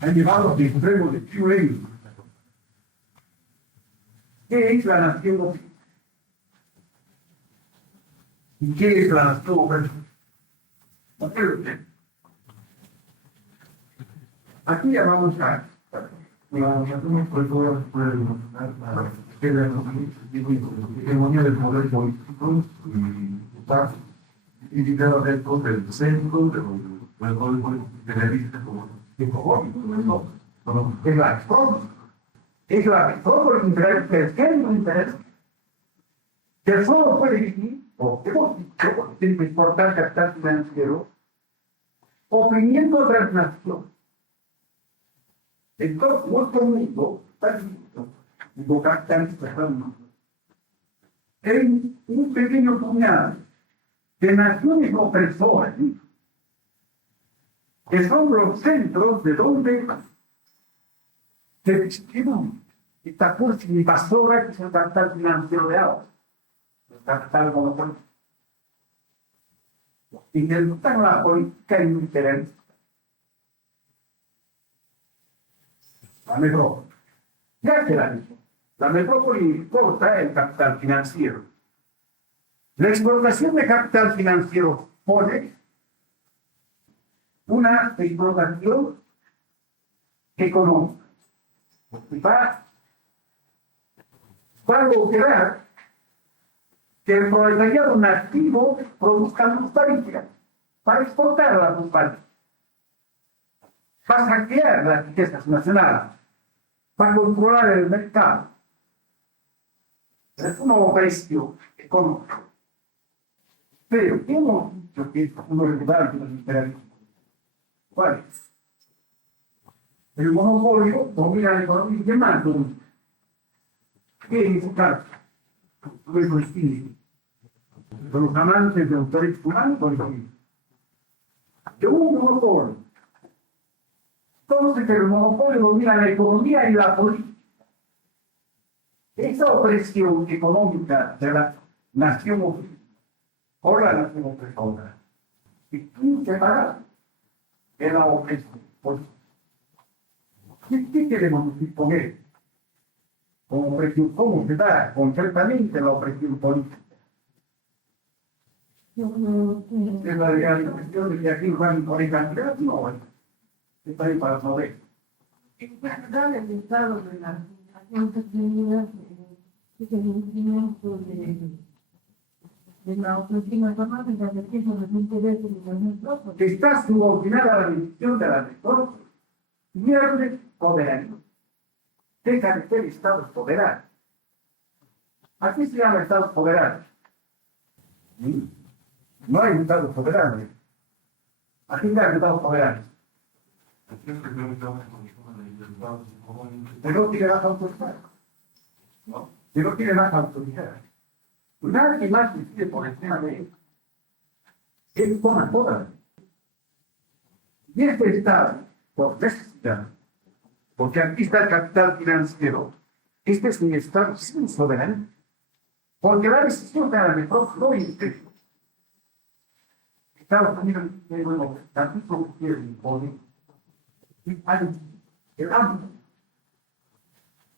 han llevado a extremos de violencia. ¿Qué es la nación oficial? ¿Y qué es la nación opresiva? Aquí llamamos a la nación opresora que la hegemonía del poder político está indicada dentro del centro del poder político de la lista económico. Es la razón por el interés, que es el interés que solo puede vivir, o hemos dicho, sin importar capital financiero, oprimiendo transnación. Entonces, no conmigo, digo capitalista, en un pequeño puñado de naciones opresoras, que son los centros de donde se distribuye esta fuerza invasora que es el capital financiero de ahora, el capital monopólico. Y el capital la política imperialista. La metrópoli. Ya que la metrópoli importa el capital financiero. La explotación de capital financiero pone una explotación económica. Va a lograr que el proletariado nativo produzca plusvalía para exportar la plusvalía. Va a saquear las riquezas nacionales, va a controlar el mercado. Es una opresión económica. Pero hemos dicho que es uno regular de los imperialismos. ¿Cuál es? El monopolio domina la economía de más. ¿Qué es ese caso? Luego espíritu. Con los amantes de los derechos humanos, por ejemplo. Que un monopolio. Entonces, el monopolio domina la economía y la política. Esa opresión económica de la nación opresora, por la nación opresora, y separada de la opresión política. ¿Qué queremos disponer? Como opresión, ¿cómo se da concretamente la opresión política? Es la realización de que aquí van por el candidato, no, está ahí para saber. En verdad, el estado de la nación pequeña es el incremento de la opresión económica que tiene los intereses de la metrópoli. Que está subordinada a la decisión de la metrópoli, pierde soberanía. Deja de ser Estado soberano. Aquí se llama Estado soberano. No hay un Estado soberano. Aquí no hay un Estado soberano. Que no tiene más autoridad. Que no tiene más autoridad. Nadie más decide por encima de él. Él toma todas. Y este Estado, por necesidad, porque aquí está el capital financiero, este es un Estado sin soberanía. Porque la decisión de la metrópoli no es Estados Unidos tiene un capítulo que quiere imponer. Y hay el ámbito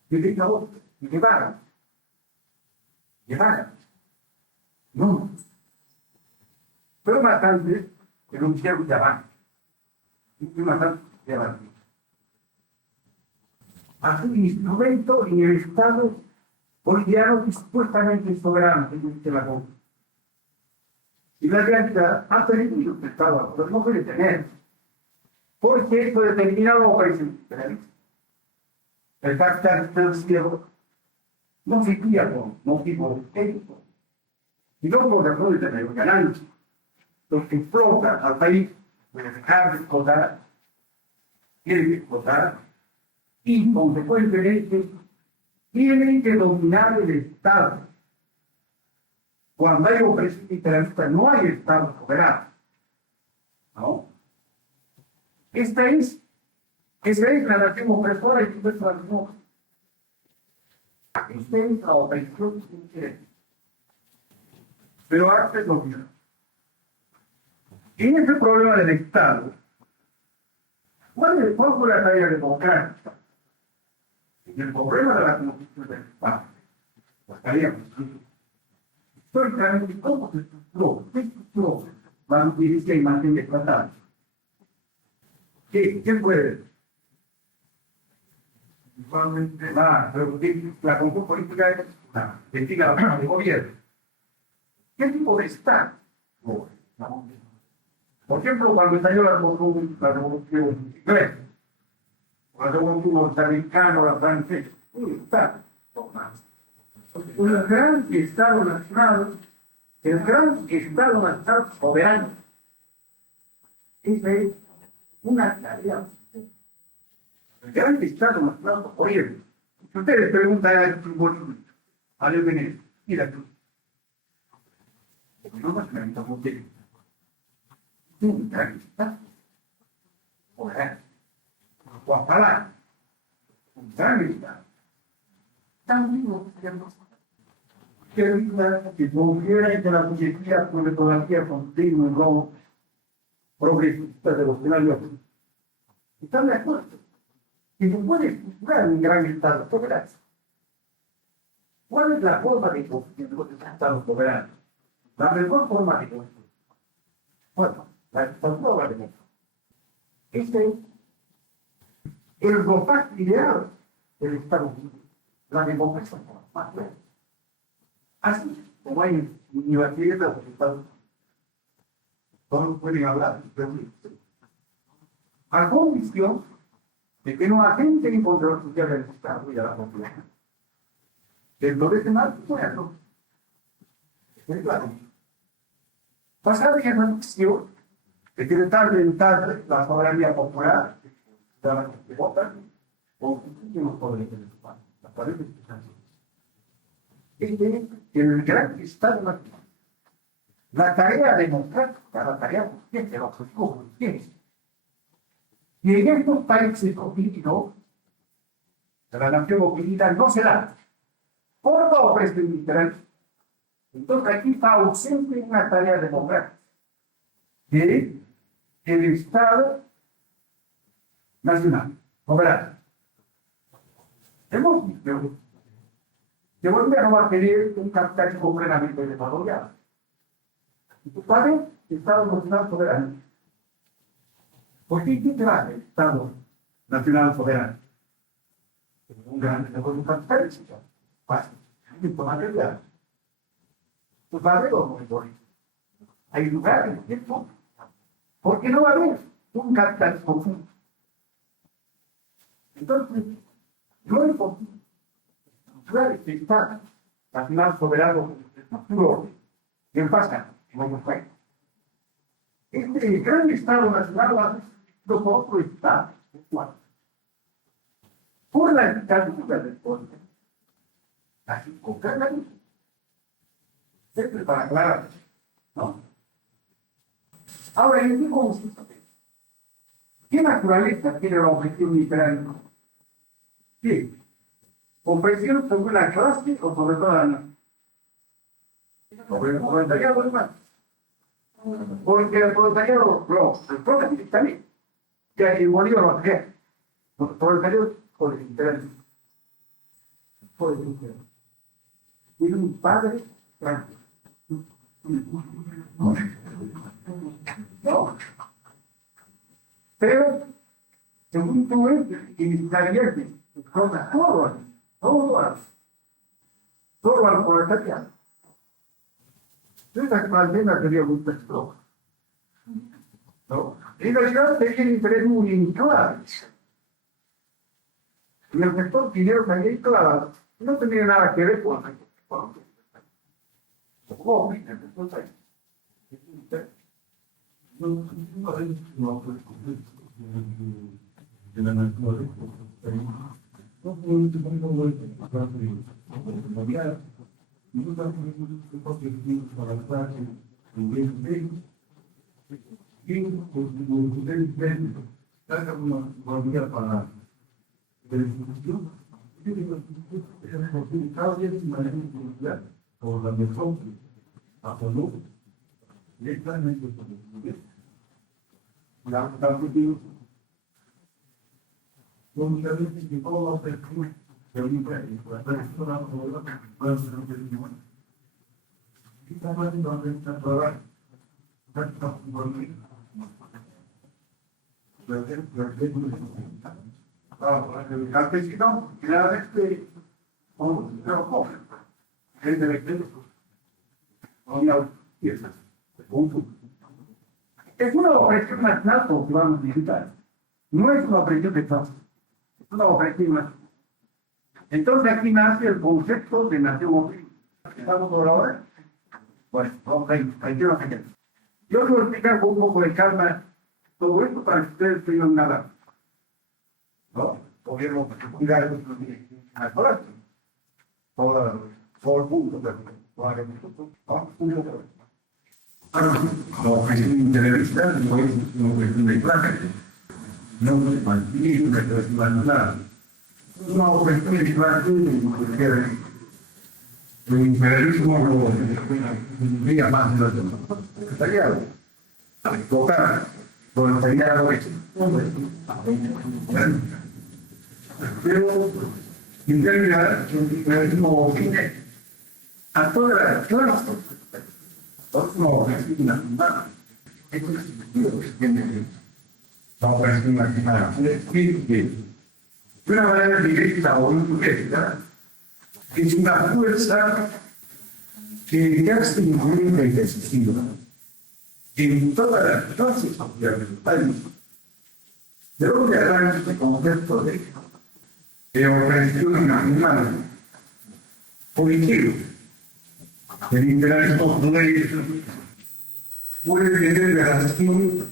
que diga otro, y llevar. No. Pero más tarde, el un cielo de avance. Y más tarde, de avance. Hace un instrumento en el Estado boliviano que supuestamente es soberano, que dice la cosa. Y la realidad ha perdido el Estado, pero no puede tener. Porque esto determina la operación imperialista. El capital financiero no se guía por motivos éticos, sino por razón de tener ganancias. Los que explotan al país pueden dejar de explotar, quieren explotar, y consecuentemente tienen que dominar el Estado. Cuando hay opresión imperialista no hay Estado soberano. ¿No? Esa es la nación opresora y nuestra nación. Esta es la opresión imperialista. Pero antes lo mismo. En ese problema del Estado, ¿Cuál fue la tarea democrática? Y el problema de la Constitución del Estado, la tarea históricamente, ¿cómo se estructuró? ¿Qué estructuró la justicia y imagen estatal? ¿Qué fue? La conjunción política es una de gobierno. ¿Qué tipo de Estado? Por ejemplo, cuando estalló la revolución inglesa, la revolución norteamericana, la francesa, un Estado. Un gran Estado nacional, el gran Estado nacional soberano. Esa es una tarea. El gran Estado nacional, oye, si ustedes preguntan a Dios viene, mira tú, porque no más me inventamos de un gran Estado, soberano, Guapalá, un gran Estado, tan vivo que confiere que la burguesía fue todavía continua y no progresista de los finales. ¿Están de acuerdo? Que se puede estructurar un gran Estado soberano. ¿Cuál es la forma de construir un Estado soberano? La mejor forma de construir. Bueno, la dictadura de México. Este es el ropaje ideal del Estado Unido. La democracia. Así como hay en universidades de los Estados Unidos. Todos pueden hablar de eso. A condición de que no atenten en contra de la sociedad del Estado y de la populación. Entonces, más pueblo. Es claro. Pasar en la misión de que tratar la soberanía popular de la que votan con muchísimos poderes del Estado. Las paredes que están. El gran Estado nacional. La tarea democrática, la tarea consciente, el objetivo consciente. Y en estos países políticos de la nación occidental no se da. Por dos veces literal. Entonces aquí está ausente una tarea democrática. Que es el Estado nacional, soberano. Hemos visto que Bolivia no va a tener un capital completamente desarrollado. ¿Tú sabes? Estado nacional soberano. ¿Por qué se trata el Estado nacional soberano? Un gran desarrollo capital, fácil, material. ¿Tú sabes cómo es Bolivia? Hay lugares que no. Porque no va a haber un capital conjunto. Entonces, no es posible. Este Estado nacional soberano puro, en pasa, como fue. Este gran Estado nacional va a ser por otro Estado, por la dictadura del poder. Así, con cada uno. Siempre para aclarar, ¿no? Ahora, ¿en qué consiste? ¿Qué naturaleza tiene la objeción literaria? ¿Qué? ¿Compresión sobre la clase o sobre toda la sobre el proletariado, hermano? Porque el proletariado, el proletariado también, ya el Bolívar lo hace. El proletariado por el interés. Por el interés. Tiene un padre tranquilo. No. Pero, según tú ves, que necesitaría que todo al proletariado. Esa condena sería muy peligrosa. ¿No? En realidad, tiene interés muy claro. Y el sector dinero también claro, no tenía nada que ver con por la mejor salud, directamente la únicamente que todos los perfiles que ahorita la persona pueden ser un y también donde está toda el campesino generalmente lo coge. El de una pieza. Es una operación nacional por planos digitales. No es una operación de clase. Es una operación nacional. Entonces aquí nace el concepto de nación operativa. ¿Estamos por ahora? Bueno, vamos ahí quiero hacer. Yo quiero explicar con un poco de calma todo esto para que ustedes tengan nada. ¿No? Gobierno cuidar de ahora. Por el punto de no es un intervenista, no es una clase, no es partido, no es nada. No, pues es clase, el imperialismo lo diría más de los demás. Estaría tocar con el tallado hecho. Pero, en realidad, el imperialismo a todas las clases. No, es una de una manera directa o indirecta, es una fuerza que ya se incluye en ese sentido en todas las clases sociales del país. ¿De dónde arranca este concepto de organización nacional político? El imperialismo puede tener relación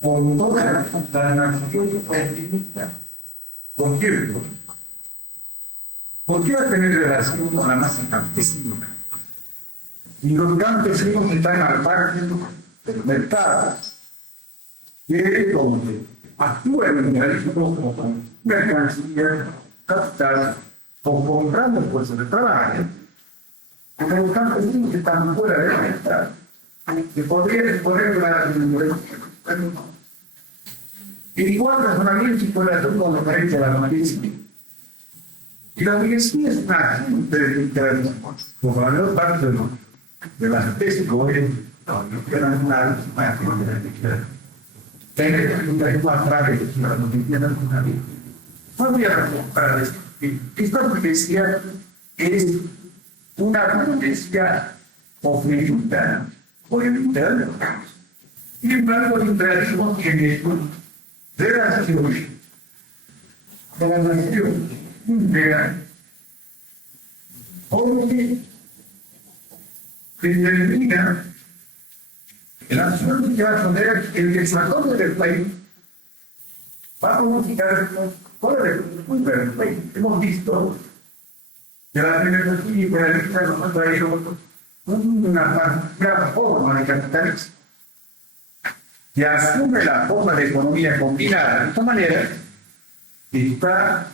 con toda la nación continental. ¿Por qué? ¿Por qué va a tener relación con la masa campesina? Y los campesinos están al margen del mercado, que es donde actúa el imperialismo como mercancía, capital o comprando fuerza de trabajo. Porque los campesinos están fuera del mercado, que podrían poner la igual razonamiento y con la referencia a la burguesía. Y la burguesía es una agente del imperialismo, como la mayor parte de las especies que hoy eran una no voy a para esto. Esta burguesía es una burguesía oculta por el imperialismo. Sin embargo, el imperialismo tiene relación de la nación integral, porque determina el asunto que va a poner el desarrollo del país, va a modificar toda la estructura del país. Hemos visto que la tecnología imperialista nos ha traído una gran forma de capitalismo que asume la forma de economía combinada de esta manera, está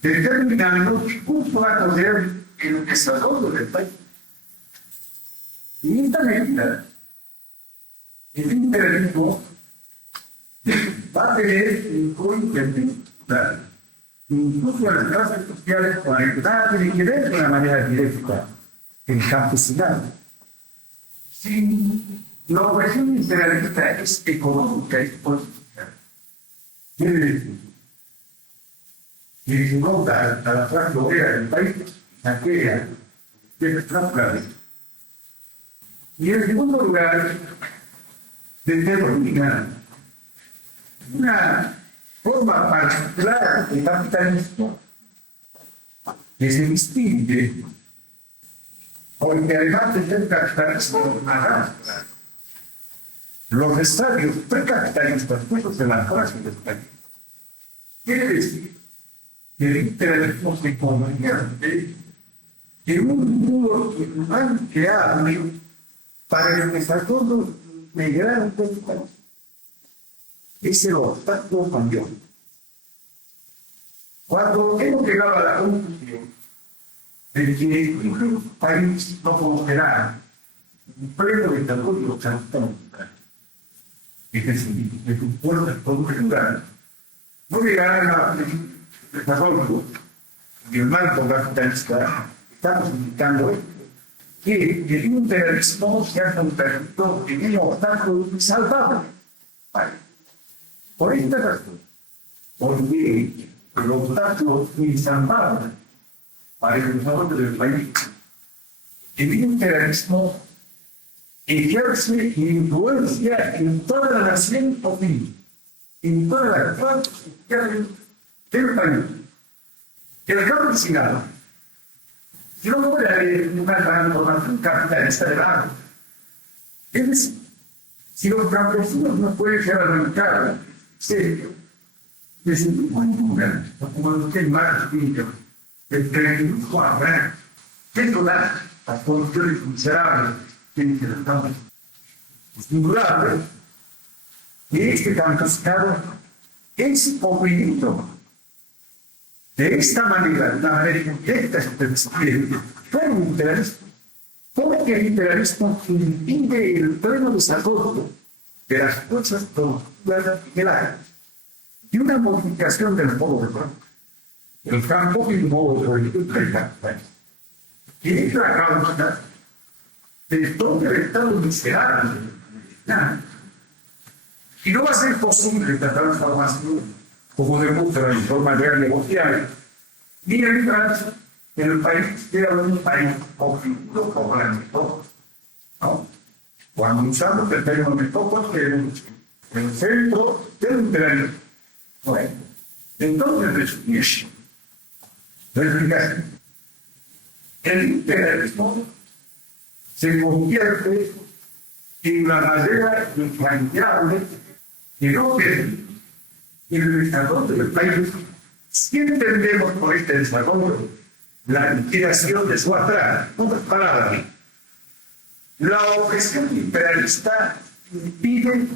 determinando qué curso va a tener el desarrollo del país. Y esta medida, el imperialismo va a tener incluso a las clases sociales con la que tiene que ver de una manera directa el campesinado. La opresión imperialista es económica, es política. Quiere decir que se nota a la clase obrera del país aquella que está clara. Y en segundo lugar, determina una forma particular de capitalismo que se distingue, porque además de ser capitalismo, arrastra los estadios precapitalistas puestos en la clase del país. Quiere decir que el imperialismo se convierte en un muro inmanqueable para el desarrollo integral del país. Es el obstáculo mayor. Cuando hemos llegado a la conclusión de que un país no conocerá un pleno desarrollo capitalista, es decir, de su fuerza cultural, no no llegar al desarrollo y el marco capitalista, estamos indicando que el imperialismo se ha convertido en un obstáculo insalvable. Vale. Por esta razón, porque el obstáculo insalvable para el desarrollo del país, el imperialismo ejerce influencia en toda la nación posible, en toda la nación del país. El campesinado, si no puede haber una transformación capitalista de la es decir, si los campesinos no pueden ser arrancados, serio, es un buen como usted más dicho, el que habrá que todas las condiciones miserables que necesitamos. Es indudable que este campesinado es oprimido. De esta manera, la manera directa se describe por el imperialismo, porque el imperialismo impide el pleno desarrollo de las fuerzas productivas del área y una modificación del modo de trabajo, el campo y el modo de política del capital. Y es la causa de todo el estado miserable. Y no va a ser posible esta transformación como demuestra la forma real negociable. Mientras el país era un país oprimido por la metrópoli, ¿no? Cuando usamos el término metrópoli, que es el centro del imperialismo. Bueno, entonces, el imperialismo se convierte en la madera infranqueable que no permite el desarrollo del país. Si entendemos por este desarrollo la liquidación de su atrás, otras palabras, la opresión imperialista impide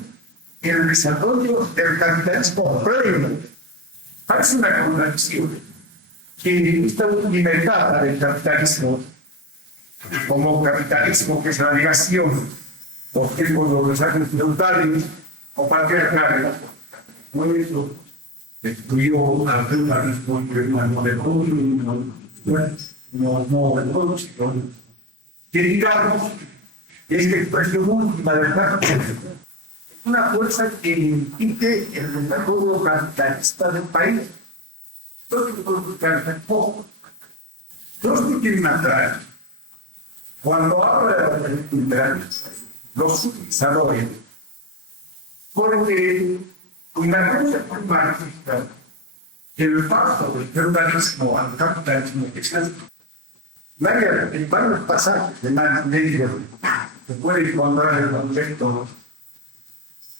el desarrollo del capitalismo pleno. Parece una contradicción que esta libertad del capitalismo, como capitalismo que es la negación, o que por los años feudales o patriarcales, no destruyó al feudalismo y el modelo que digamos es la expresión última del capitalismo. Una fuerza que impide el desarrollo capitalista del país. Entonces, los que quieren atrás, cuando habla de los liberales, los utilizadores, porque una cosa marxista, el paso del feudalismo al capitalismo es en varios pasajes de Marx se puede encontrar el concepto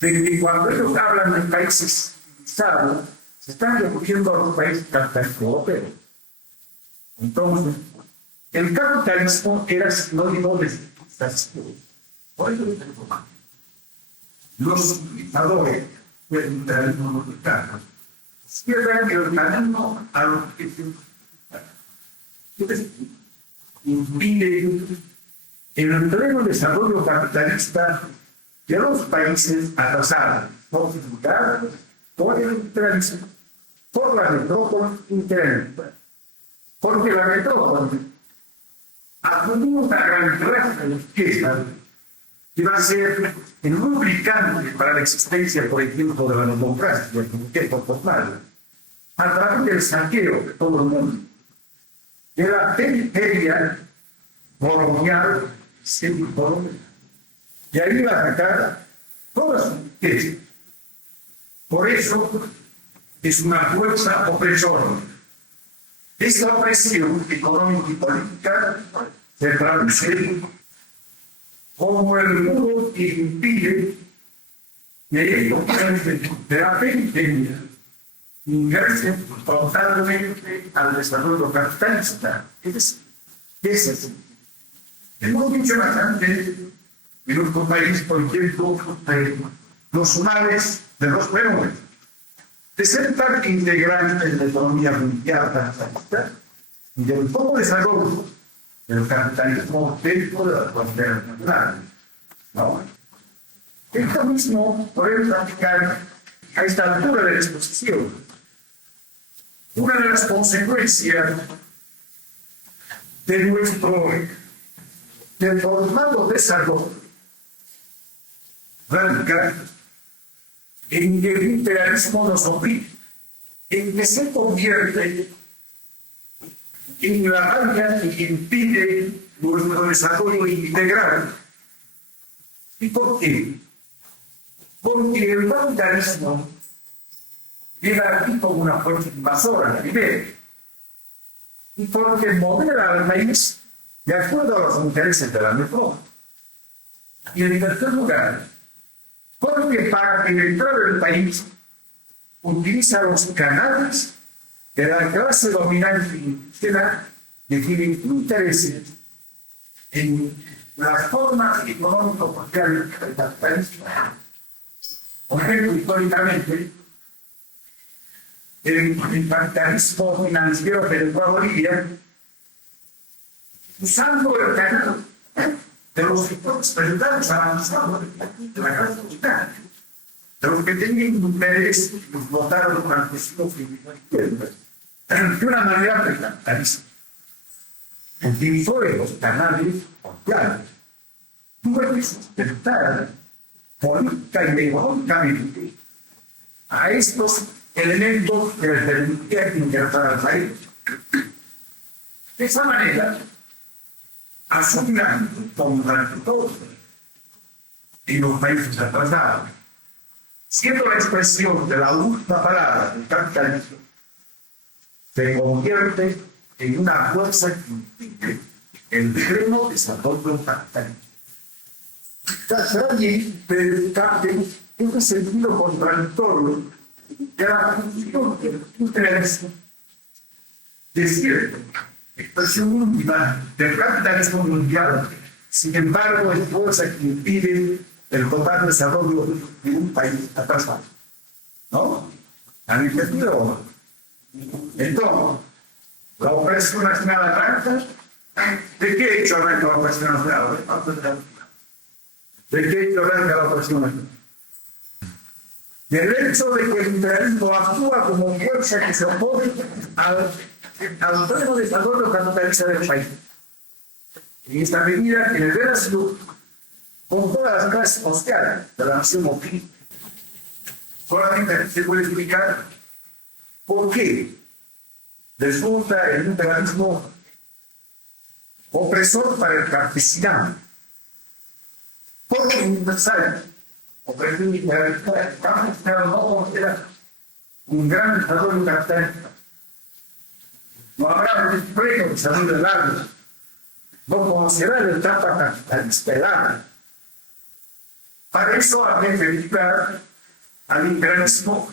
de que cuando ellos hablan de países civilizados, se están refiriendo a los países capitalistas europeos. Entonces, el capitalismo era sinónimo de civilización. Por eso los utilizadores del imperialismo mexicano cierran el camino a los que se impide el pleno desarrollo capitalista de los países atrasados, justificados por el imperialismo, por la metrópoli imperialista. Porque la metrópoli asumió una gran raza de izquierda que va a ser el lubricante para la existencia, por ejemplo, de la democracia, del Comité Popular, a través del saqueo de todo el mundo, de la periferia colonial, semicolonial. Y ahí va a sacar todas sus riquezas. Por eso es una fuerza opresora. Esta opresión económica y política se traduce como el muro que impide que los países de la periferia ingresen totalmente al desarrollo capitalista. Es así. Hemos dicho bastante en nuestro país, por ejemplo, los males de los fenómenos. De ser parte integrante de la economía mundial capitalista y del poco desarrollo del capitalismo dentro de las fronteras naturales. ¿No? Esto mismo podemos aplicar a esta altura de la exposición Una de las consecuencias de nuestro deformado desarrollo radica en que el imperialismo nos obliga, en que se convierte en la valla que impide nuestro desarrollo integral. ¿Y por qué? Porque el capitalismo llega aquí como una fuerza invasora, primero, y porque modera al país de acuerdo a los intereses de la metrópoli. Y en tercer lugar, porque para penetrar el país utiliza los canales de la clase dominante indígena que tienen intereses en las formas económico-sociales del capitalismo. Por ejemplo, históricamente, el capitalismo financiero del Bolivia, usando el canal de los sectores prioritarios avanzados de la clase mexicana, de los que tenían interés en explotar a los campesinos de una manera precapitalista. Utilizó los canales sociales para sustentar política y económicamente a estos elementos que les permitían ingresar al país. De esa manera, asumían como todo en los países atrasados, siendo la expresión de la última palabra del capitalismo, se convierte en una fuerza que impide el pleno desarrollo capitalista. Allí predicante en un sentido contradictorio de la función del interés. Decir, expresión última del capitalismo mundial, sin embargo, es fuerza que impide el total desarrollo de un país atrasado. ¿No? ¿Han entendido? Entonces, la opresión nacional arranca. ¿De qué hecho arranca la opresión nacional? ¿De qué hecho arranca la opresión nacional? Del hecho de que el imperialismo actúa como fuerza que se opone al pleno desarrollo capitalista del país. En esta medida, en el relación con todas las clases sociales de la nación motriz, solamente se puede explicar por qué resulta el imperialismo opresor para el campesinado. Porque es necesario opresor imperialista, el campesinado no considera un gran desarrollo capitalista. No habrá un pleno desarrollo largo. No conocerá la etapa capitalista larga. Para eso hay que dedicar al imperialismo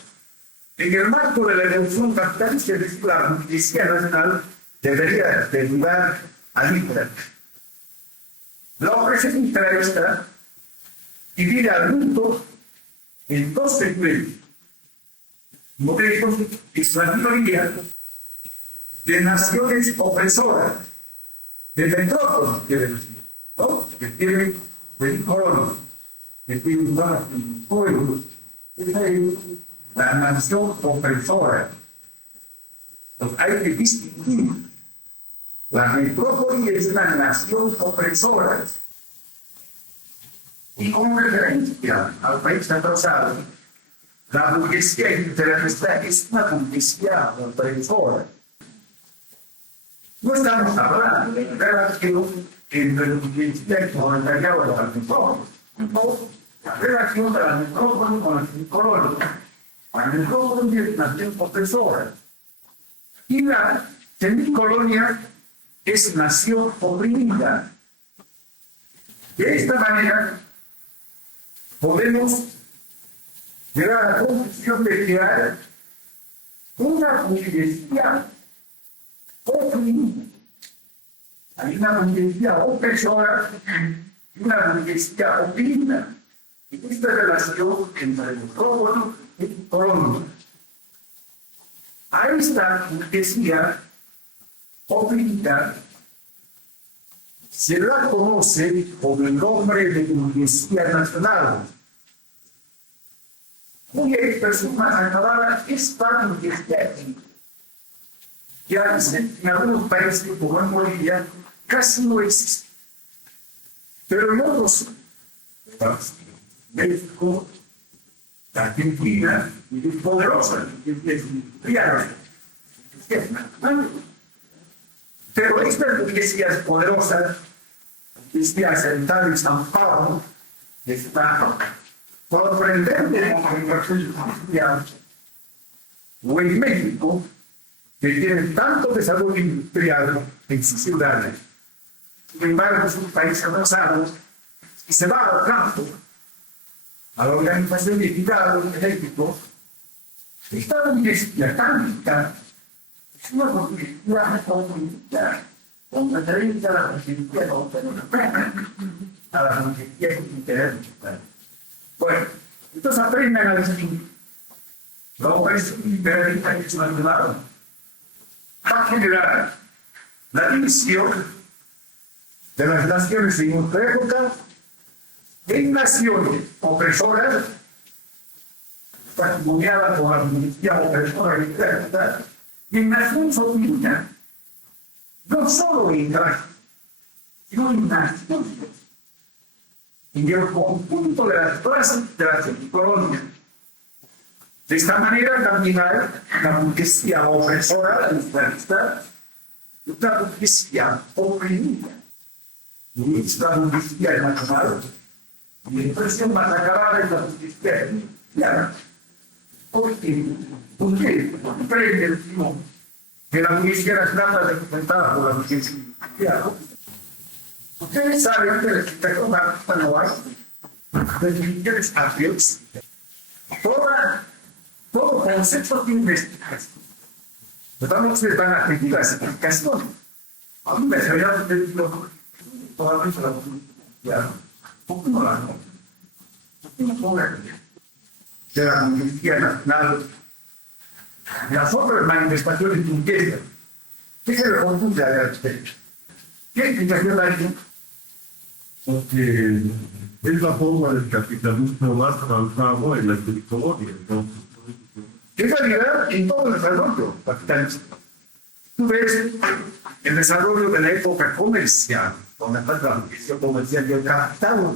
en el marco de la revolución capitalista, es decir, la burguesía nacional debería derivar al imperialismo. La opresión imperialista divide al mundo en dos segmentos modestos y su minoría de naciones opresoras, de metrópolis, ¿no? Que tienen colonos, que tienen pueblos, la nación opresora. Entonces hay que distinguir. La metrópoli es una nación opresora. Y como referencia al país atrasado, la burguesía imperialista es una burguesía opresora. No estamos hablando de relación entre la burguesía y el proletariado de la metrópoli. La relación de la metrópoli con el colono. La metrópoli es una nación opresora. Y la semicolonia es nación oprimida. De esta manera, podemos llegar a la conclusión de que hay una burguesía oprimida. Hay una burguesía opresora y una burguesía oprimida. Y esta relación entre el metrópoli y el colono. A esta burguesía oprimida se la conoce por el nombre de burguesía nacional. Muy expresión más acabada, esta burguesía ya en algunos países, como en Bolivia, casi no existe. Pero en otros, México, Argentina, es poderosa, es pero esta iglesia es poderosa, iglesia asentada en San Pablo, está sorprendente en la congregación cristiana, o en México, que tiene tanto desarrollo industrial en sus ciudades. Sin embargo, es un país avanzado y se va al campo, a la organización digital de México. Esta iglesia cántica es una comunidad comunitaria, con referencia a la constitución a la constitución. Bueno, entonces aprendan a distinguir. No es imperialista que se ayudaron a generar la división de las naciones en nuestra época en naciones opresoras, patrimoniadas por la milicia opresora interna, y en naciones oprimidas, no solo en Francia, sino en naciones, en el conjunto de las clases de las colonias. De esta manera también hay la burguesía opresora, la izquierdista, la burguesía oprimida. Y esta burguesía nacional, y la expresión más acabada es la burguesía cristiana. ¿Por qué? Porque decimos que la burguesía nacional está representada por la burguesía cristiana. Ustedes saben que la arquitectura no hay definiciones ateos. Todo concepto de investigación. Estamos de tan actividades de explicación. A mí me se había pedido todavía la ya. ¿Por qué no la no? ¿Por qué no ponga de la Universidad Nacional? Las otras manifestaciones burguesas. ¿Qué se le confunde al respecto? ¿Qué explicación hay? Porque es la forma del capitalismo más avanzado en la historia. Es realidad en todo el desarrollo capitalista. Tú ves el desarrollo de la época comercial, donde está la gestión comercial y el capital,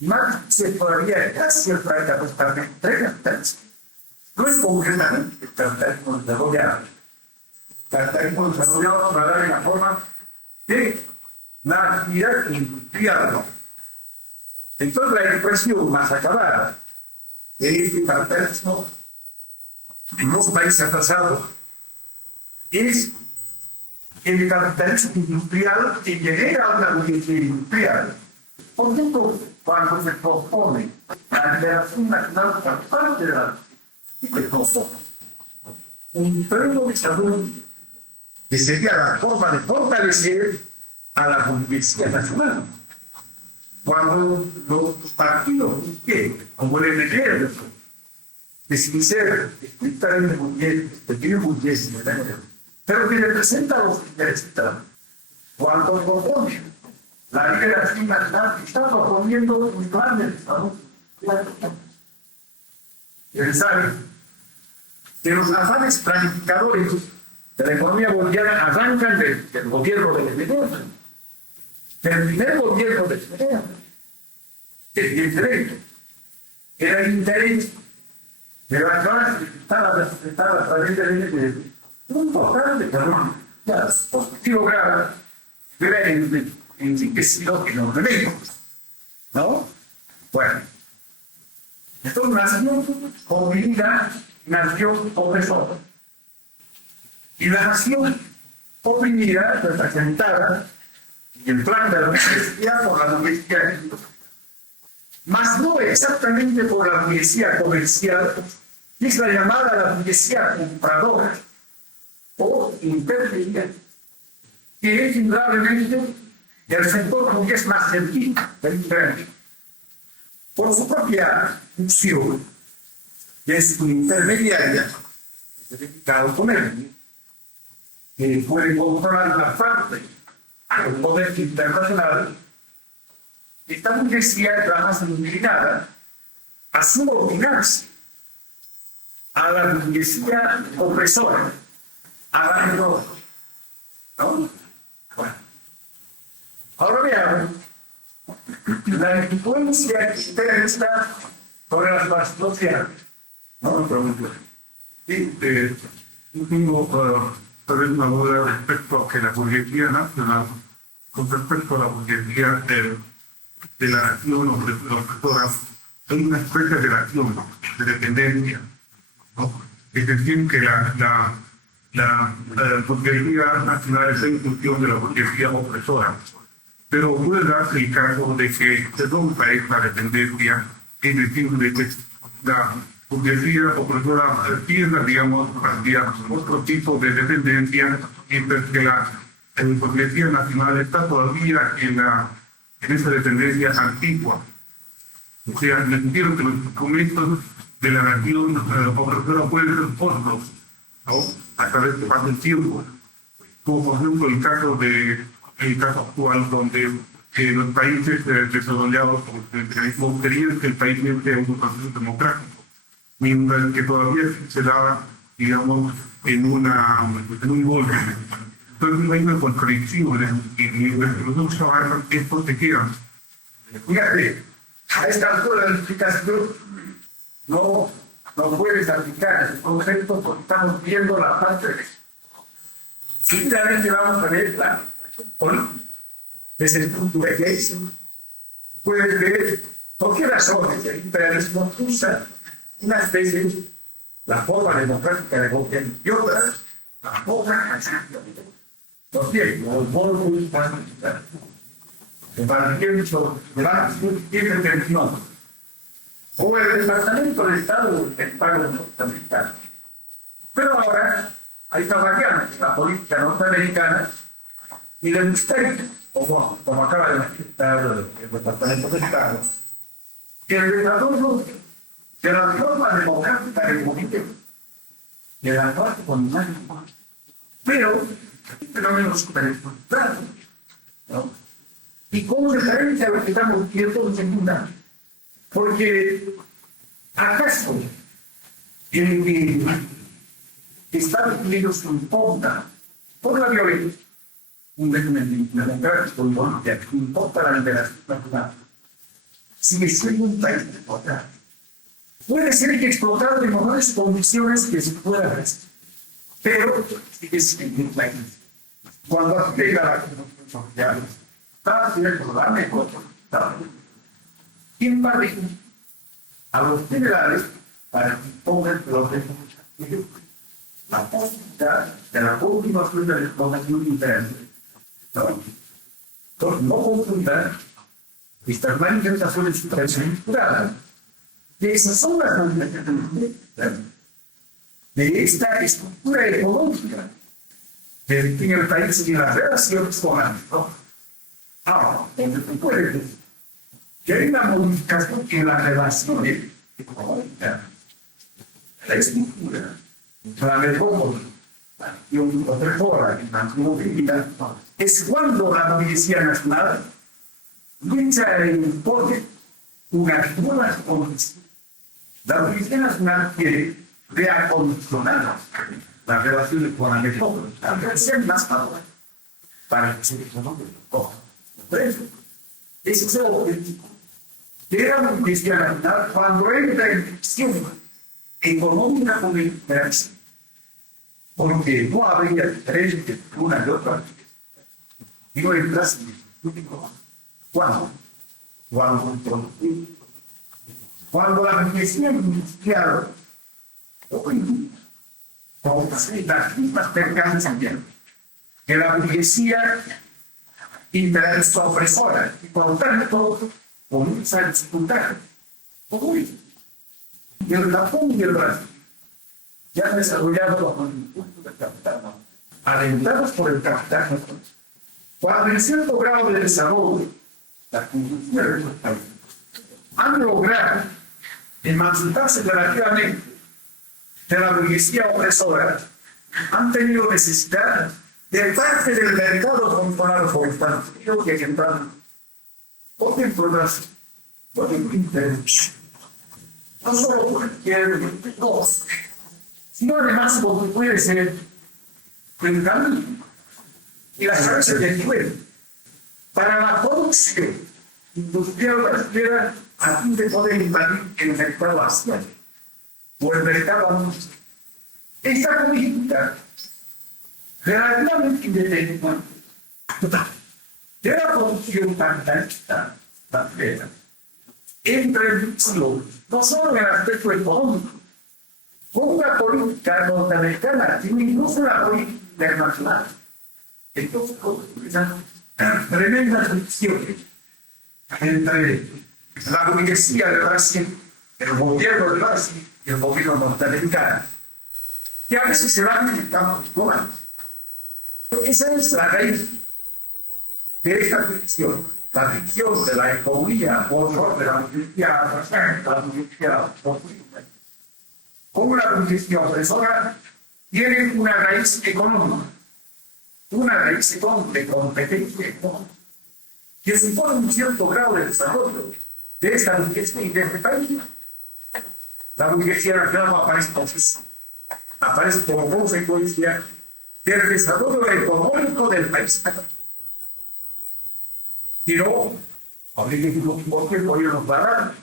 más se todavía casi el capitalismo entre capitalistas. No es concretamente el capitalismo desarrollado. El capitalismo desarrollado para dar la forma de la actividad industrial. Entonces la expresión más acabada de este capitalismo en los países atrasados es el capitalismo industrial que genera una burguesía industrial. Por ejemplo, cuando se propone la liberación nacional por parte de la un pleno desarrollo que sería la forma de fortalecer a la burguesía nacional. Cuando los partidos como el MDR, que sin ser estrictamente burgueses, pequeños burgueses, pero que representan a los interesados, cuando proponen la liberación nacional, está proponiendo un plan de Estado. Ustedes saben que los afanes planificadores de la economía boliviana arrancan del gobierno de Venezuela, del primer gobierno de Venezuela, era el interés de las clases que estaban representadas a través de un total de perdón, ya positivo grave, era enriquecido en los remedios, ¿no? Bueno, entonces nació oprimida, nació opresora. Y la nación oprimida, representada en el plan de la burguesía por la burguesía, mas no exactamente por la burguesía comercial, que es la llamada la burguesía compradora o intermediaria, que es indudablemente el sector burgués más cerquita del intermedio. Por su propia función, que es intermediaria, que se dedica al comercio, que puede controlar la parte del poder internacional, esta burguesía está más inclinada a subordinarse a la burguesía opresora, hagan todo. ¿No? Bueno. Ahora veamos la influencia externa sobre las bases sociales. No me pregunto. Sí, yo tengo tal vez una duda respecto a que la burguesía nacional, con respecto a la burguesía de la nación o de la opresora, hay una especie de relación, de dependencia, ¿no? Es decir, que la burguesía nacional es en función de la burguesía opresora. Pero puede darse el caso de que se rompa esta dependencia, es decir, de que la burguesía opresora pierda, digamos, hacia otro tipo de dependencia, mientras que la burguesía nacional está todavía en esa dependencia antigua. O sea, en el sentido que los documentos de la nación opresora pueden ser otros, ¿no? A través de pasa el tiempo. Como por ejemplo el caso actual donde los países desarrollados por el capitalismo querían que el país sea un proceso democrático, mientras que todavía se daba, digamos, en un golpe. Entonces hay una contradicción y los dos trabajos estos se quedan. Fíjate, a esta altura de la explicación no puedes aplicar el concepto porque estamos viendo la parte de simplemente vamos a ver la desde el punto de vista. Puedes ver por qué razones el imperialismo usa una especie, la forma democrática de gobierno y otras, la forma los tiempos, los modos de partimiento de la intervención o el Departamento de Estado del Estado norteamericano. Pero ahora hay esta variante, la política norteamericana y el ministerio, como acaba de manifestar el Departamento de Estado, que el desarrollo de la forma democrática del gobierno de la parte comunal, pero fenómenos superestructurados, ¿no? Y como referencia a lo que estamos viendo en secundaria. Porque, ¿acaso el que Estados Unidos imponga por la violencia un régimen democrático que imponga la liberación natural sigue siendo un país explotado? Puede ser que explotado en mejores condiciones que se pueda resistir, pero sigue siendo un país. Cuando apega la constitución social, está haciendo la mejor. ¿Quién va a decir a los generales para que pongan los derechos? La posibilidad de la continuación de la explotación interna. ¿No? Entonces, no confundan estas manifestaciones superestructuradas de esas son las manifestaciones de esta estructura económica que tiene el país y las relaciones con la ¿no? Ahora, donde tú puedes decir que hay una modificación en las relaciones económicas, la estructura, la reforma y otra reforma en la movilidad, es cuando la Policía Nacional lucha e impone unas nuevas condiciones. La Policía Nacional quiere reacondicionar las relaciones con la metrópoli, para ser más favorables, para que se reconozca todo. Ese es el objetivo. Era una Policía Nacional cuando entra en fricción económica con el país, porque no habría diferencia entre una y otra. Y no entras en el ¿cuándo? Cuando la Policía Ministerial como las mismas percancas también, que la burguesía imperialista opresora, y por lo tanto, comienza a disputar. Y el Japón y el Brasil ya han desarrollado los movimientos del capital, alentados por el capital. Cuando en cierto grado de desarrollo, las condiciones de los países han logrado emanciparse relativamente de la burguesía opresora, han tenido necesidad de parte del mercado controlado por Estados Unidos que entraron por intereses. No solo porque quieren dos, sino además porque puede ser el camino y las áreas del suelo para la producción industrial brasileña a fin de poder invadir el mercado asiático o el mercado anunciado. Esta política relativamente independiente de la producción capitalista brasileña entre no solo en el aspecto económico, con una política norteamericana, sino incluso la política internacional. Entonces, una tremenda fricción entre la burguesía de Brasil, el gobierno de Brasil y el gobierno norteamericano, que a veces se van enfrentando con esa es la raíz de esta fricción, la fricción de la economía, o de la burguesía con una burguesía opresora, tiene una raíz económica, de competencia económica, que supone un cierto grado de desarrollo de esta burguesía y de este país. La burguesía nacional aparece como consecuencia del desarrollo económico del país. Si no, habría que decir por qué podríamos parar,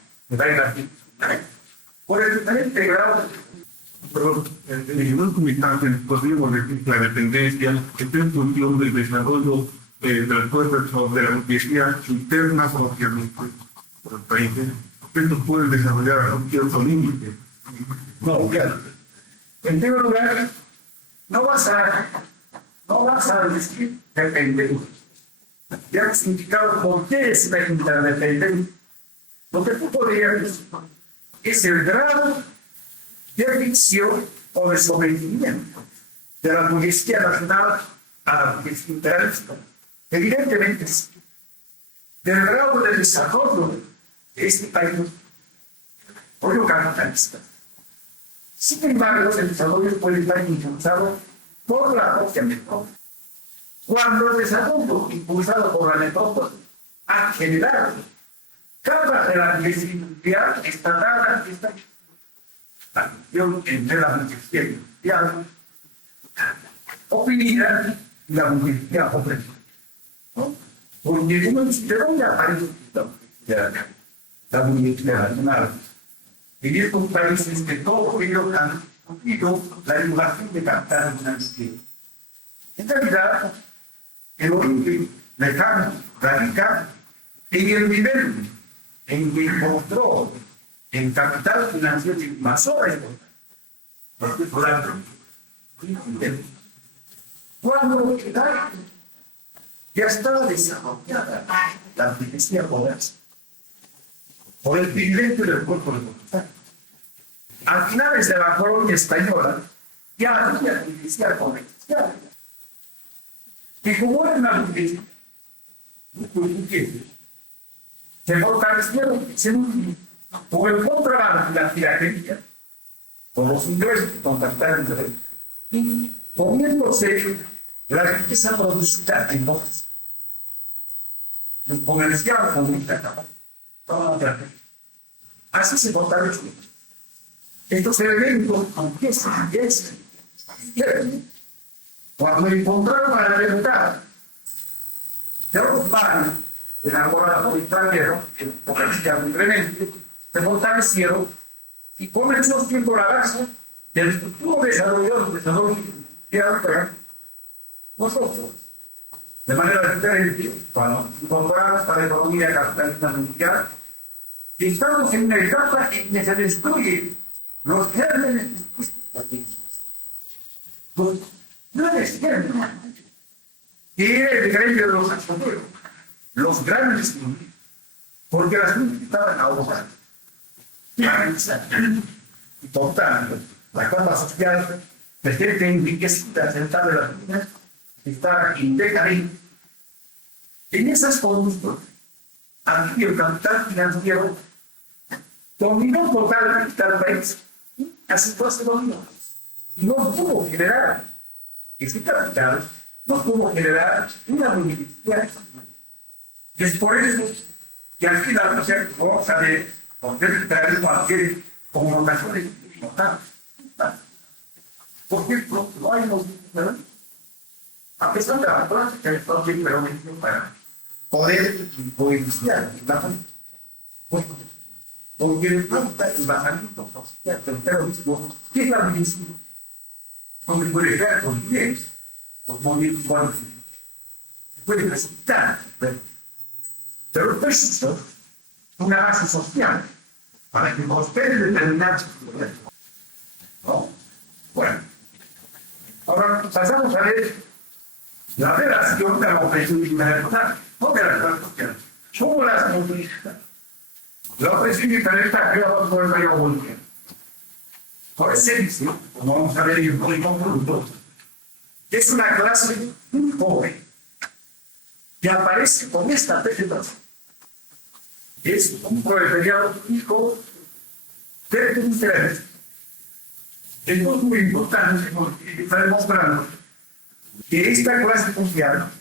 por el diferente grado. Pero en los comités podríamos decir que la dependencia está en función del desarrollo de las fuerzas de la burguesía interna propiamente por el país. Esto puede desarrollar a un cierto límite. No, claro. En primer lugar, no vas a decir dependencia. Ya has indicado por qué es la interdependencia. Lo que tú podrías decir es el grado de adicción o de sometimiento de la burguesía nacional a la burguesía internacional. Evidentemente, del grado de desarrollo de este país, pollo capitalista. Sin embargo, el desarrollo puede estar impulsado por la propia metrópoli. Cuando el desarrollo impulsado por la metrópoli ha generado cada de la burguesía está dada esta acción entre la burguesía industrial oprimida y la burguesía oprimida. Porque ¿de dónde aparece la burguesía nacional? En estos países que todos ellos han sufrido la educación de capital financiero. En realidad, el origen lejano radica en el nivel en que encontró el capital financiero más sobre cuando ya estaba desarrollada la burguesía por el privilegio del cuerpo de voluntad. A finales de la colonia española ya había burguesía comercial, que como era una burguesía se fortalecieron con el contrabando y la piratería, con los ingresos que contactaron de él, poniéndose la riqueza producida en dos. Los comerciaban con mucha así se fortaleció. Estos elementos, aunque es cuando encontraron a la libertad de los padres elaborada por extranjeros, comerciaron libremente, se fortalecieron y comenzó siendo la base del futuro desarrollo industrial nosotros. De manera diferente, cuando encontramos a la economía capitalista mundial, estamos en una etapa en que se destruyen los gérmenes pues, no es cierto. Y el gremio de los extranjeros, los grandes mundiales, porque las mujeres estaban ahogadas. Y por tanto, la capa social de gente enriquecida sentada en las minas está en decadencia. En esas condiciones, aquí el capital financiero dominó totalmente al país. Así fue se dominó. Y no pudo generar ese capital, no pudo generar una beneficia. Es por eso que aquí la sociedad vamos a ver, porque traer cualquier connotaciones importantes. Porque no hay A pesar de la práctica de todo el peronismo para poder iniciar porque le falta el bajamiento social del peronismo, que es la misma, donde puede llegar con ideas, los movimientos iguales, puede presentar, pero precisa una base social para que prospere determinados problemas. ¿No? Bueno, ahora pasamos a ver la relación de la opresión internacional, no de la clase social. ¿Cómo las moviliza? La opresión internacional creada por el Reino Unido. Por esencia, como vamos a ver en el conjunto, es una clase muy pobre que aparece con esta presentación. Es un proletariado hijo de diferentes. Esto es muy importante porque está demostrando que esta clase social,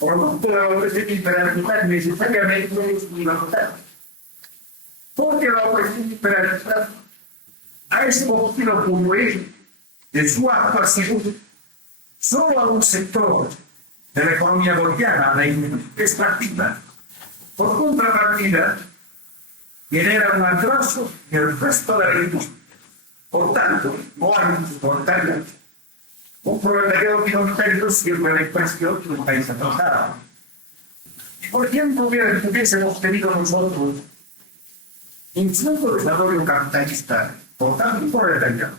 producto de la opresión internacional, necesariamente es universal. Porque la opresión internacional ha escogido como eje de su actuación solo a un sector de la economía boliviana, la extractiva. Por contrapartida, genera un atraso en el resto de la industria. Por tanto, no hay importancia. Un proletariado minoritario siempre la expresión de un país atrasado. ¿Y por ejemplo hubiésemos tenido nosotros un cierto desarrollo capitalista, por tanto proletariado,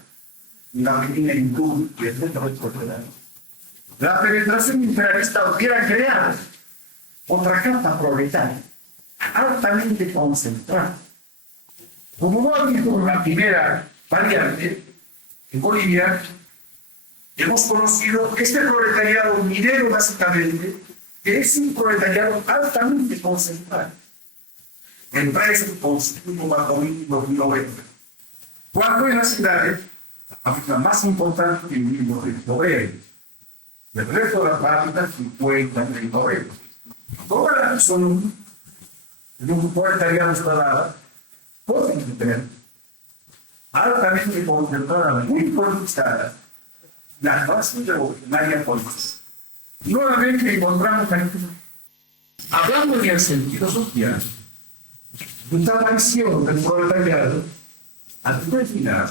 la medida hindú y el centro exportador? La penetración imperialista hubiera creado otra capa proletaria, altamente concentrada. Como no ha habido la primera variante, en Bolivia hemos conocido este proletariado minero básicamente, que es un proletariado altamente concentrado. Empresas de consumo bajo mínimo 90. Cuando en las ciudades, la más importante que mínimo de 90. El resto de las fábricas 50 y 90. Todas son de un proletariado instalada por tener altamente concentrada, muy politizada, la clase revolucionaria política. Nuevamente encontramos aquí, hablando en el sentido social, una aparición del proletariado al final,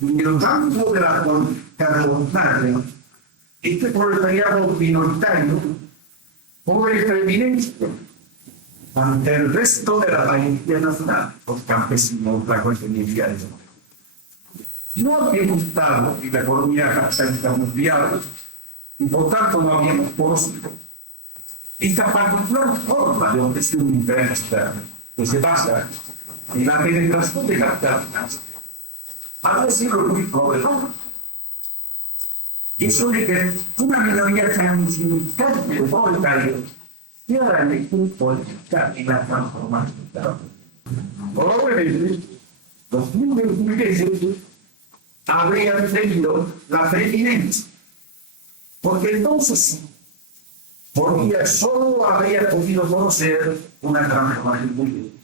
en el campo de la política revolucionaria, este proletariado minoritario pone preeminencia ante el resto de la familia nacional, los campesinos, la colectividad. No habíamos estado en la economía capitalista mundial y por tanto no habíamos conocido esta particular forma de opresión imperialista que se basa en la penetración de capital. Ha sido muy poderoso. Eso de que una minoría tan insignificante de proletarios sea la elección política y la transformación. Probablemente, los números ingleses habrían tenido la preeminencia, porque entonces Bolivia solo habría podido conocer una transformación política,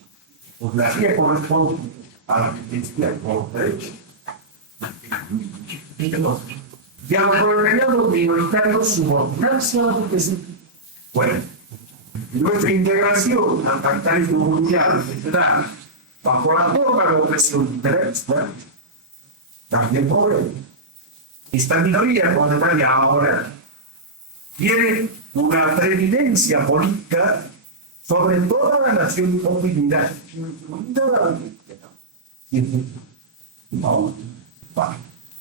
pues la que corresponde a la justicia por derecho. Y a los proletariados minoritarios subordinarse a la justicia. Bueno, nuestra integración al capitalismo mundial se da bajo la forma de opresión imperialista, también pobre. Esta minoría proletaria ahora tiene una preeminencia política sobre toda la nación oprimida, incluida la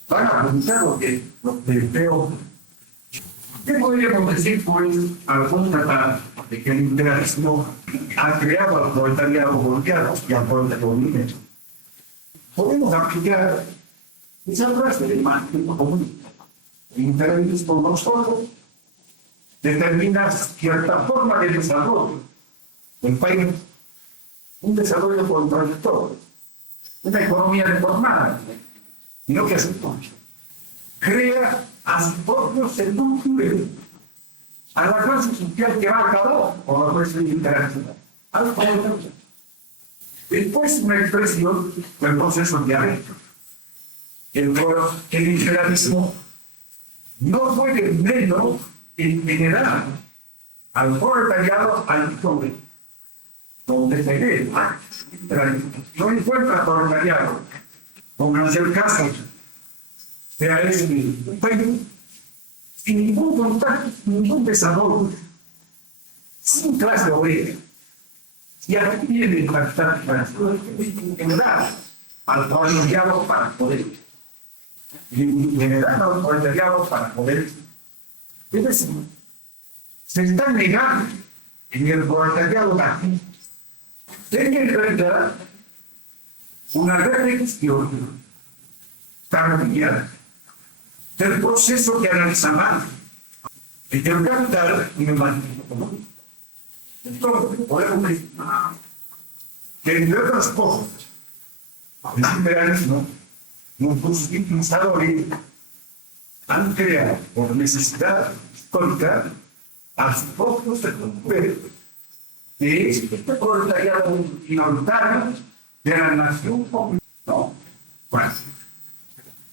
van a preguntar lo que veo. ¿Qué podríamos decir, pues, al constatar de que el imperialismo ha creado al proletariado boliviano y al proletariado minero? Podemos aplicar esa frase de marketing comunista. El imperialismo no solo determina cierta forma de desarrollo del país, un desarrollo contradictorio, una economía deformada, y lo que hace entonces, crea a su propio seductor, a la clase social que va a acabar con la opresión internacional. Después una expresión del proceso dialéctico. El imperialismo no fue el menos en general al proletariado al pobre, donde se ve, no encuentra proletariado, como en el caso de un país sin ningún contacto, ningún desarrollo, sin clase obrera. Y aquí viene el impactar en general al proletariado para poder. En general al proletariado para poder. Es decir, se está negando en el proletariado latino. Hay que realizar una reflexión tardía del proceso que analizamos en el capital y el marxismo. Entonces, podemos decir que entre otras cosas, el liberalismo, nuestros impulsadores han creado por necesidad histórica a sus propios sectores de este proletariado minoritario de la nación popular. No, Francia.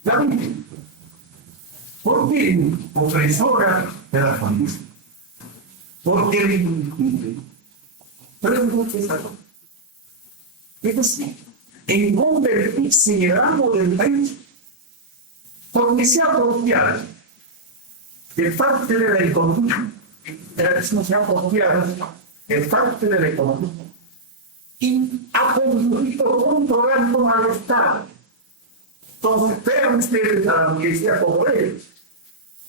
La última. Porque opresora de la familia. Porque le incumbe. Pero es muy pesado. Es decir, en convertirse en el amo del país, porque se ha apropiado de parte de la economía, se ha apropiado de parte de la economía, y ha conducido controlando al Estado. Entonces, vean ustedes a la burguesía como él,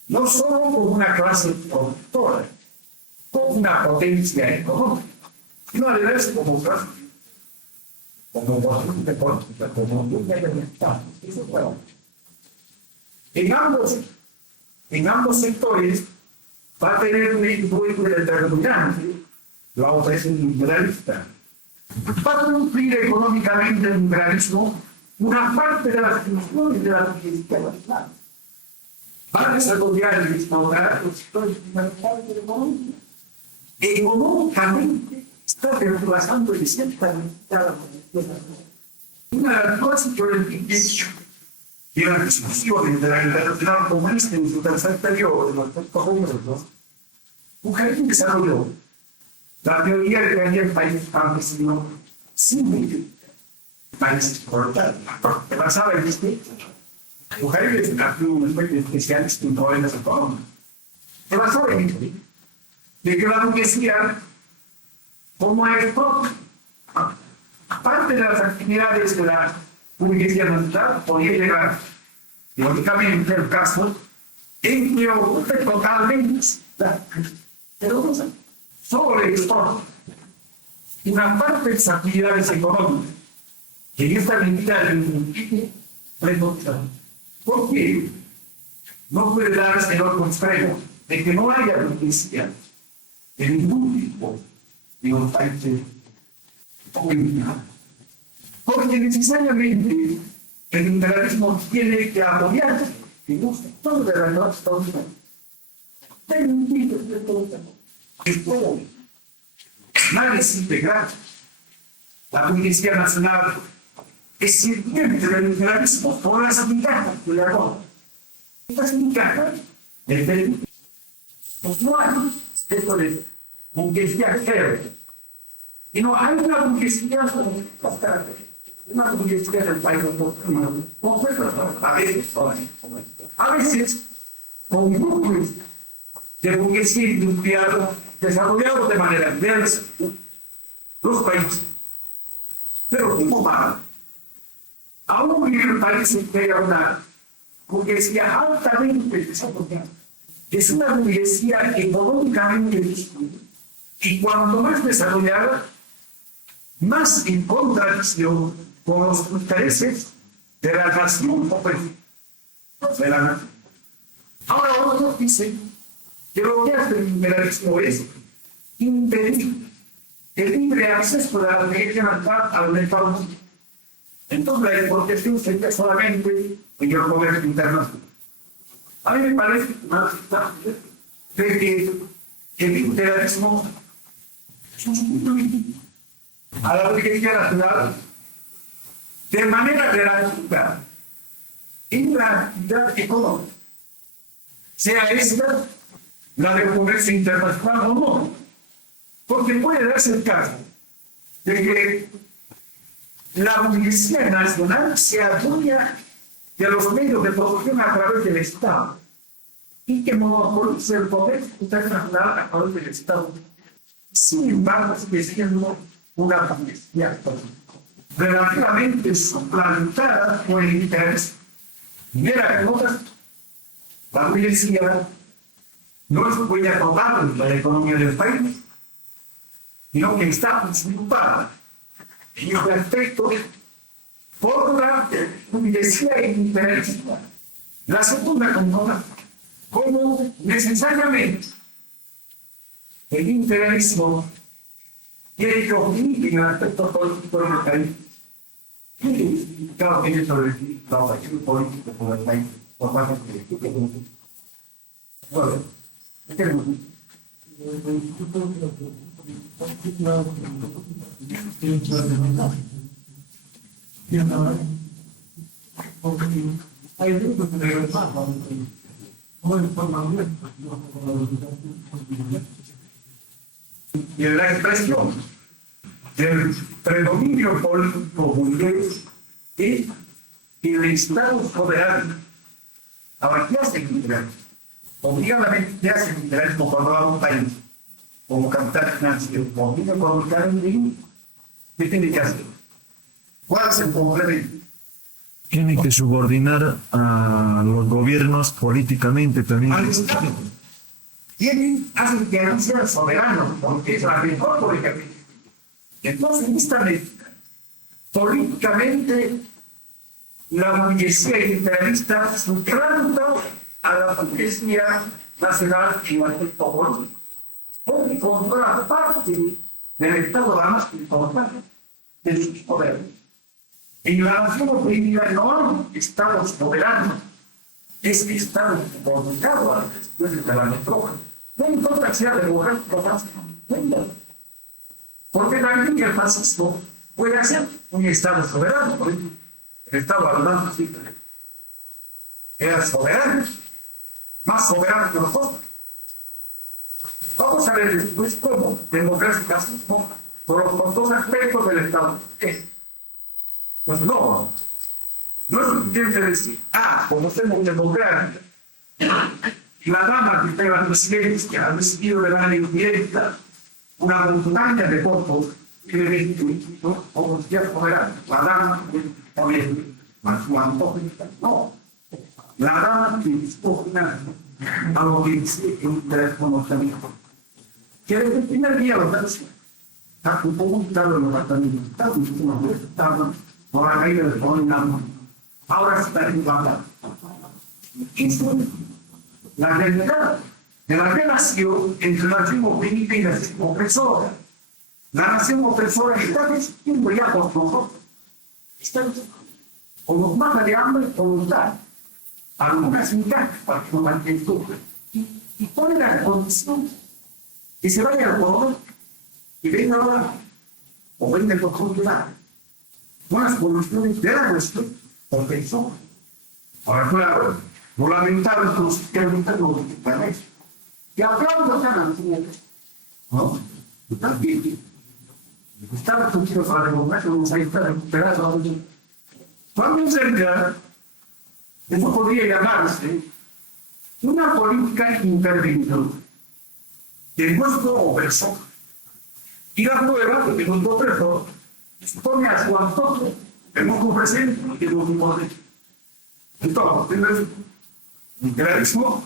no solo como una clase productora, como una potencia económica, sino además como clase, como posición política, como un Estado. Eso fue. En ambos sectores va a tener un influjo determinante la opresión liberalista. Va a cumplir económicamente el liberalismo una parte de las funciones de la izquierda. Va a desarrollar y restaurar los sectores fundamentales de la economía. Económicamente está reemplazando de cierta manera una de las cosas por el inicio y las discusiones de la internacional comunista en su tercer periodo de los textos húmedos, un jardín desarrolló la teoría de que había el país campesino sin países exportados. Basaba en este, mujeres un especialista en problemas económicos. Se basó en esto, de que la burguesía, como esto, aparte de las actividades de la burguesía nacional, podía llegar, lógicamente, el caso en que ocupe totalmente pero sobre esto, una parte de las actividades económicas, que en esta medida de porque no puede darse el otro extremo de que no haya burguesía de ningún tipo de un país porque necesariamente el liberalismo tiene que apoyar en un sector de la nueva Estados Unidos. Hay un tipo de todo el pueblo. Nadie es integral. La burguesía nacional es sirviente del liberalismo por las migajas que le hago. Estas migajas no hay esto de burguesía chévere. Y no hay una burguesía una burguesía del país a veces con grupos de burguesía industrial desarrollados de manera diversa los países. Pero como mal, aún en el país se crea una burguesía altamente desarrollada. Es una burguesía económicamente distribuida. Y cuando más desarrollada, más en contradicción con los intereses de la nación de la nación. Ahora otros dicen que lo que hace el liberalismo es impedir el libre acceso de la burguesía nacional al mercado. Entonces la exportación sería solamente en el comercio internacional. A mí me parece de que el liberalismo a la burguesía nacional de manera relativa en la actividad económica. sea esta la de ponerse internacional o no. Porque puede darse el caso de que la Policía Nacional se adueña de los medios de producción a través del Estado y que monopolice el poder internacional a través del Estado. Sin embargo, sigue siendo una policía relativamente suplantada por el interés. Mira que otras, la policía no es buena total de la economía del país, sino que está preocupada en el aspecto por la policía imperialista. La segunda condona como necesariamente el imperialismo tiene que oír en el aspecto político del país. Y claro, tiene sobre sí la operación política por el país, por parte de bueno, y en la expresión del predominio político burgués y el Estado soberano. Ahora, ¿qué hace el liberalismo? Obligadamente, ¿qué hace el liberalismo cuando va a un país? Como capital financiero, obliga a colocar en línea. ¿Qué tiene que hacer? ¿Cuál es el complemento? Tiene que subordinar a los gobiernos políticamente también. Al Estado. Hacen que no sean soberanos, porque es la mejor política. Entonces, en esta medida, políticamente, la burguesía imperialista suplanta a la burguesía nacional en el aspecto político. Porque controla parte del Estado la más importante de sus poderes. En la nación oprimida no hay Estado soberano, es Estado subordinado a las cuestiones de la metrópoli. No importa que sea democrático o no, porque también el fascismo puede ser un Estado soberano. Por ejemplo, el Estado alemán era soberano, más soberano que nosotros. Vamos a ver después cómo democracia y fascismo por los dos aspectos del Estado. ¿Qué? Pues no es suficiente decir, como somos democracia, la dama que está en la presidencia ha decidido de manera indirecta una montaña de votos que le ven como ya soberana. La dama también, más su antojo. No, la dama que dispone a lo que dice el interés conocimiento. Que desde el primer día lo hace. Está un poco claro en los tratamientos. Está por la caída del colonialismo. Ahora se está igualando. Esto es la realidad de la relación entre la nación oprimida y la nación opresora. La nación opresora está diciendo ya por nosotros. O nos mata de hambre o nos da algunas encajes para que nos mantenga. Y pone la condición que se vaya al poder y venga ahora o venga el control de la buenas soluciones de la cuestión o pensó. Ahora, claro, lo lamentable es que los sistemas no lo eso. Y aplaudo a la nación. ¿No? Están bien. Están funcionando para la democracia, vamos a estar recuperados. Cuando cerca, eso podría llamarse una política interventora. Que no es como opresor. Y la prueba, porque no es opresor, pone a su antojo, hemos como presente y que no poder. Entonces, el imperialismo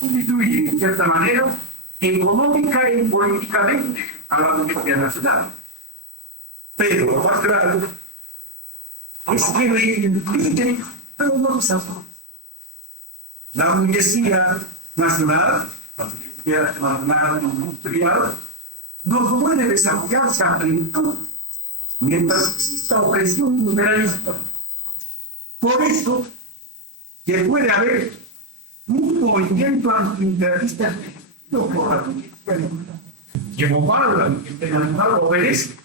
constituye, en cierta manera, económica y políticamente a la burguesía nacional. Pero lo más grave es que pero no es así. La burguesía nacional, la burguesía nacional industrial, no puede desarrollarse a plenitud mientras exista opresión imperialista. Por eso que puede haber un movimiento antiimperialista no por la burguesía, que bombarda el internacional obedece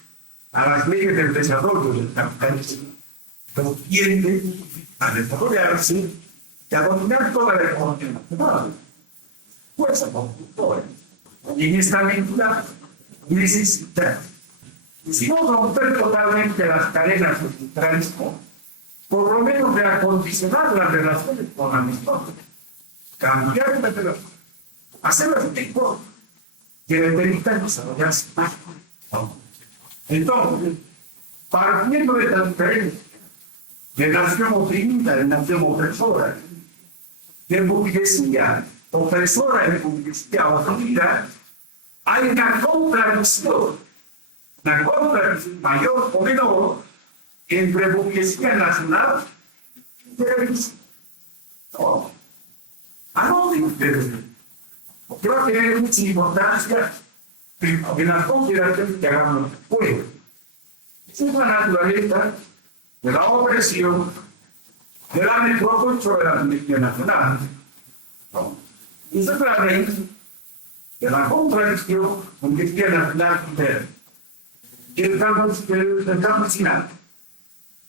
a las leyes del desarrollo del capitalismo, pero tiende a desarrollarse y a dominar toda la economía nacional. Fuerza constructora. Y en esta medida necesita, si no romper totalmente las cadenas del centralismo, por lo menos de acondicionar las relaciones con Aristóteles, cambiar las relaciones, hacerlas tipo que le permitan desarrollarse más. Entonces, partiendo de la diferencia de nación oprimida, de nación opresora, de burguesía opresora y de burguesía oprimida, hay una contradicción mayor o menor entre burguesía nacional y terrorismo. No. ¿A dónde ustedes? Creo que tiene mucha importancia en las consideraciones que hagamos después. Es la naturaleza de la opresión de la desproporción de la burguesía nacional. No. Y esa es la raíz de la contradicción burguesía nacional interna. El campesinado.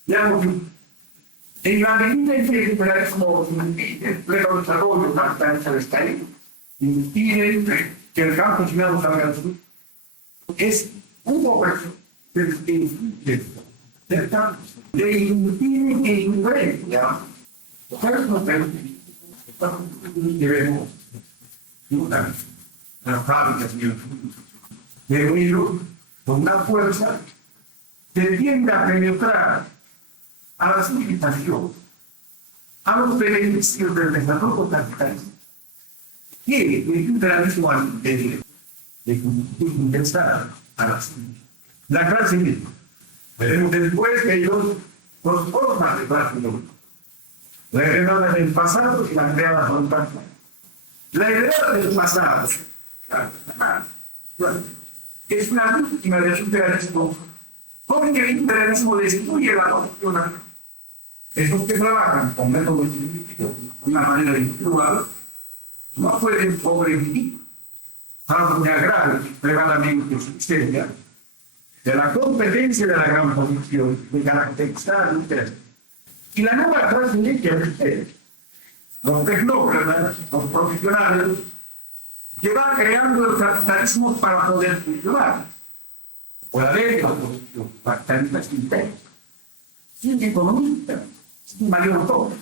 Digamos, en la medida en que el liberalismo impide el pleno desarrollo de del Estado, impide que el campesinado salga al sur, es un opresión de impide que influencia. Por eso debemos las fábricas de unirlo con una fuerza que tiende a penetrar a la civilización, a los beneficios del desarrollo capitalista, que el liberalismo al interior de ingresar a la clase media. Pero después que ellos nos forman de clase media, la heredada del pasado y la creada por el pasado. La heredada del pasado es una víctima del imperialismo, porque el imperialismo destruye la doctrina. Esos que trabajan con métodos científicos de una manera individual no pueden sobrevivir a una grave prevalamente existencia de la competencia de la gran posición de caracterizar interés. Y la nueva clase media de ustedes, los tecnócratas, los profesionales, que van creando el capitalismo para poder funcionar. Puede haber capitalistas internos, sin economista, sin mayor todo.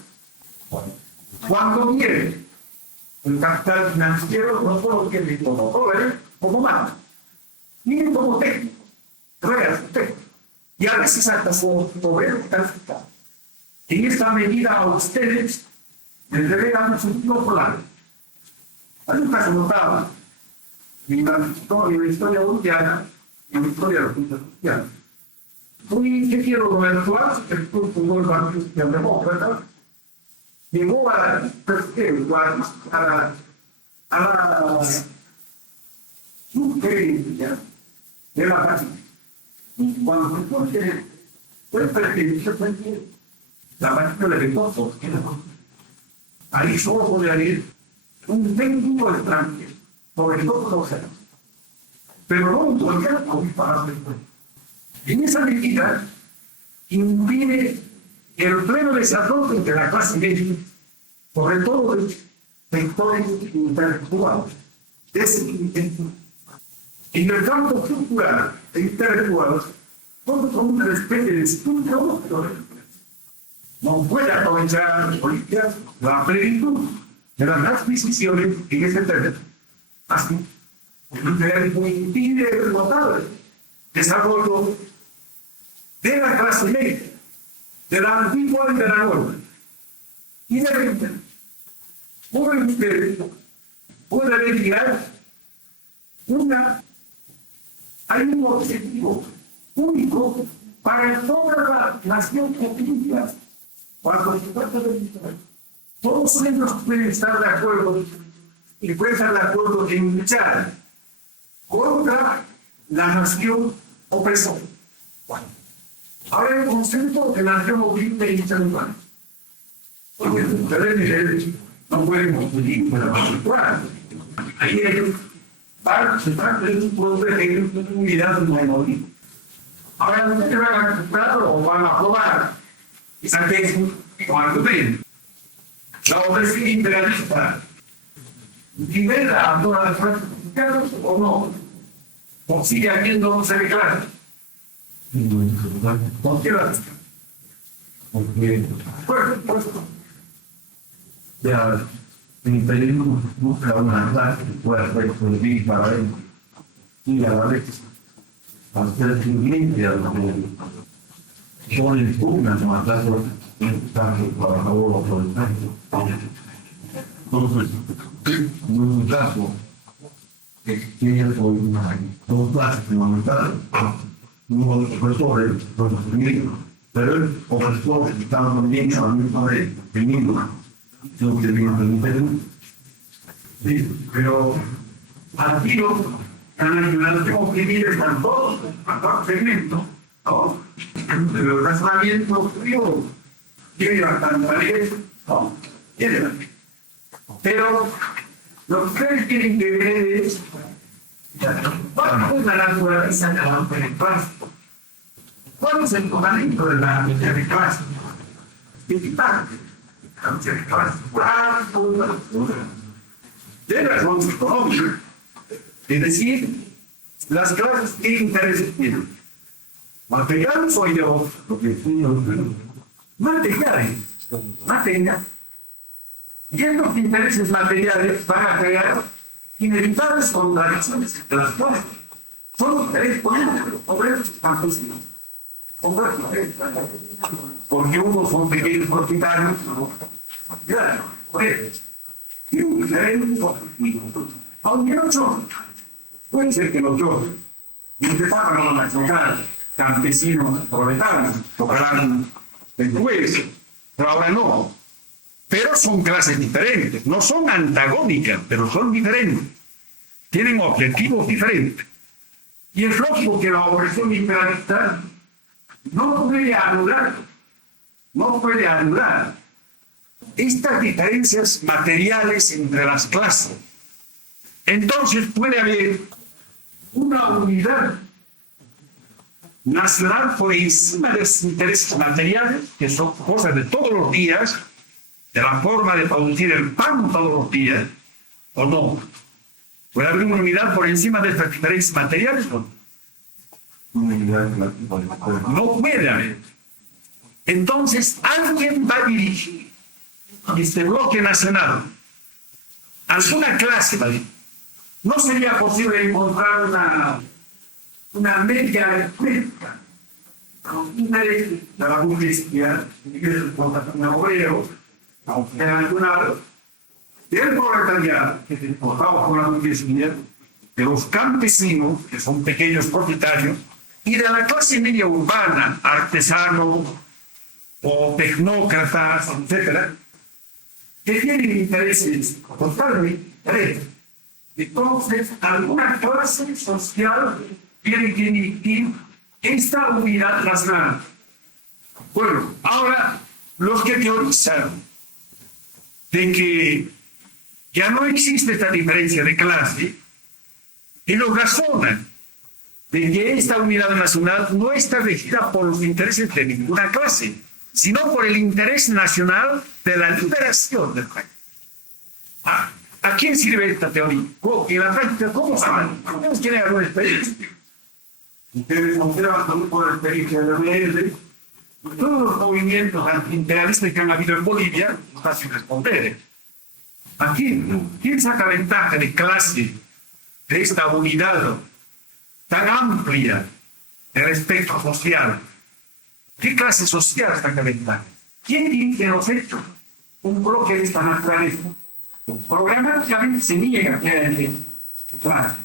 Cuando viene el capital financiero, no solo tiene como dólares, como más, viene como técnico, reales técnicos, y a veces hasta como obreros calificados. En esta medida a ustedes les delegan un sentido polar. Hay un caso notable en la historia boliviana y en la historia de los cristianos. Un ingeniero conventual que fundó el Partido Cristiano Demócrata llegó a la sugerencia de la partida. Y cuando fue presidencia, la partida le dijo porque ahí solo podía ir un técnico extranjero, sobre todo los años. Pero no un boliviano para después. En esa medida, impide el pleno desarrollo de la clase media, sobre todo de sectores intelectuales. En el campo cultural e intelectual, todos son una especie de estudio, no puede aprovechar la plenitud de las adquisiciones en ese terreno. Así, el liberalismo impide el notable desarrollo de la clase media, de la antigua y de la nueva. Y de repente, puede derivar hay un objetivo único para toda la nación política, cuando se trata de luchar. Todos ellos pueden estar de acuerdo y pueden estar de acuerdo en luchar contra la nación opresora. Bueno, ahora el concepto de la nación oprime y humana. Porque ustedes no pueden confundir con la particular. Ahí se trata de un poder de unidad minoritaria. Ahora no se van a comprar o van a probar esa tesis cuando ven. La ofensiva imperialista libera a todas las fuerzas mexicanas o no, o sigue habiendo un se declara. ¿Por qué la Porque pues, ya el imperialismo busca una clase que pueda sobrevivir para él y a la vez hacer siguiente a lo que pone en pugna con la clase trabajador o proletario. Entonces, en un caso que tiene dos clases fundamentales, uno de los profesores, pero el opresor estaba también a la misma vez, el mismo, yo que digo en Perú. sí, pero aquí no han ayudado a oprimir están todos, a todo segmento, ¿no? El razonamiento frío tiene bastante validez, ¿no? Tiene validez. Pero lo que ustedes tienen que ver es cuál es la naturaleza de la lucha de clase. ¿Cuál es el fundamento de la lucha de clase? Militar. La lucha de clase. De razón económica. Es decir, las clases que intereses tienen. Material soy yo, lo que materiales. Y estos intereses materiales van a crear inevitables contradicciones entre las cosas. Son intereses políticos, obreros, campesinos. Porque unos son pequeños propietarios, obreros. Y un diferente, aunque otros, puede ser que los dos intentaban a la sociedad, campesinos, proletarios, tocarán después, pero ahora no. Pero son clases diferentes, no son antagónicas, pero son diferentes. Tienen objetivos diferentes. Y es lógico que la opresión imperialista no puede anular estas diferencias materiales entre las clases. Entonces puede haber una unidad nacional por encima de los intereses materiales, que son cosas de todos los días, de la forma de producir el pan todos los días, o no. ¿Puede haber una unidad por encima de estas diferencias materiales? No puede haber. Entonces, alguien va a dirigir este bloque nacional a alguna clase. No sería posible encontrar una media cuenta, una de la burguesía, un obrero, aunque en alguna del proletariado que se importaba con la burguesía, de los campesinos, que son pequeños propietarios, y de la clase media urbana, artesanos o tecnócratas, etcétera, que tienen intereses totalmente diferentes. Entonces, alguna clase social tiene que emitir esta unidad nacional. Bueno, ahora, los que teorizan de que ya no existe esta diferencia de clase, y lo razonan de que esta unidad nacional no está regida por los intereses de ninguna clase, sino por el interés nacional de la liberación del país. ¿A quién sirve esta teoría? En la práctica, ¿cómo saben? ¿Ustedes tienen alguna experiencia? Ustedes observan con un poco de experiencia de la ML, todos los movimientos antiimperialistas que han habido en Bolivia, es fácil responder. Aquí, ¿quién saca ventaja de clase de esta unidad tan amplia de espectro social? ¿Qué clase social saca ventaja? ¿Quién dirige los hechos? Un bloque de esta naturaleza. Programáticamente se niega a que haya clase.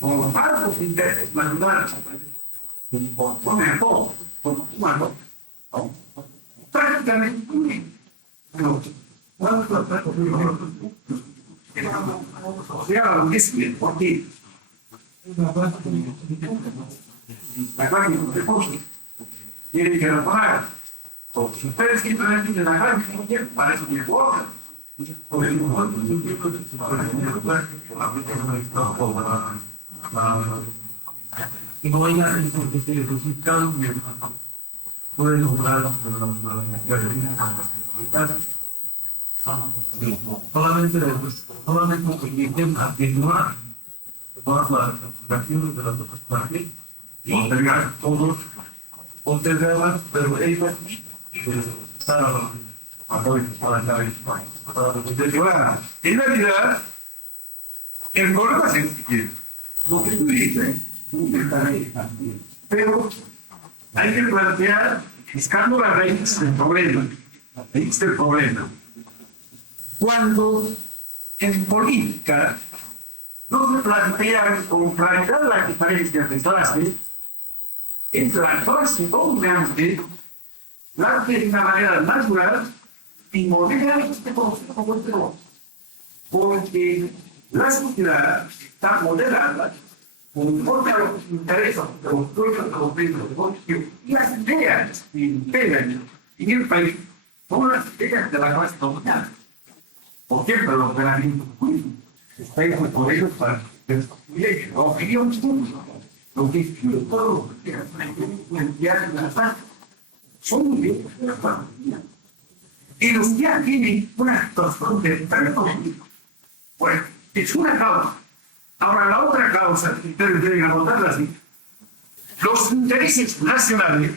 Con altos intereses naturales, con el todo, con humano, prácticamente no. ¿Por qué? La máquina de recursos tiene que reparar. Si ustedes simplemente de la máquina, parece que importa. Y no hay alguien que se necesita puede lograr solamente afirmar todas las acciones de las otras partes y entregar todos contenerlas, pero ellas están a para en realidad, el problema es el siguiente. Lo que tú dices, pero hay que plantear, buscando la raíz del problema. Ahí está el problema. Cuando en política no se plantea con claridad las diferencias de clase, entre la clase dominante, la de una manera natural y modera este concepto como el otro. Porque la sociedad está moderada conforme a los intereses de los pueblos, de los negocios y las ideas que imperan en el país son las ideas de la clase dominante. Por ejemplo, los organismos públicos están por ellos para descubrir la opinión pública, lo que escribe todo lo que es la paz, son ideas de la familia. Y los que ya tienen una actuación de territorio, pues es una causa. Ahora, la otra causa, que ustedes deben anotarla así, los intereses nacionales,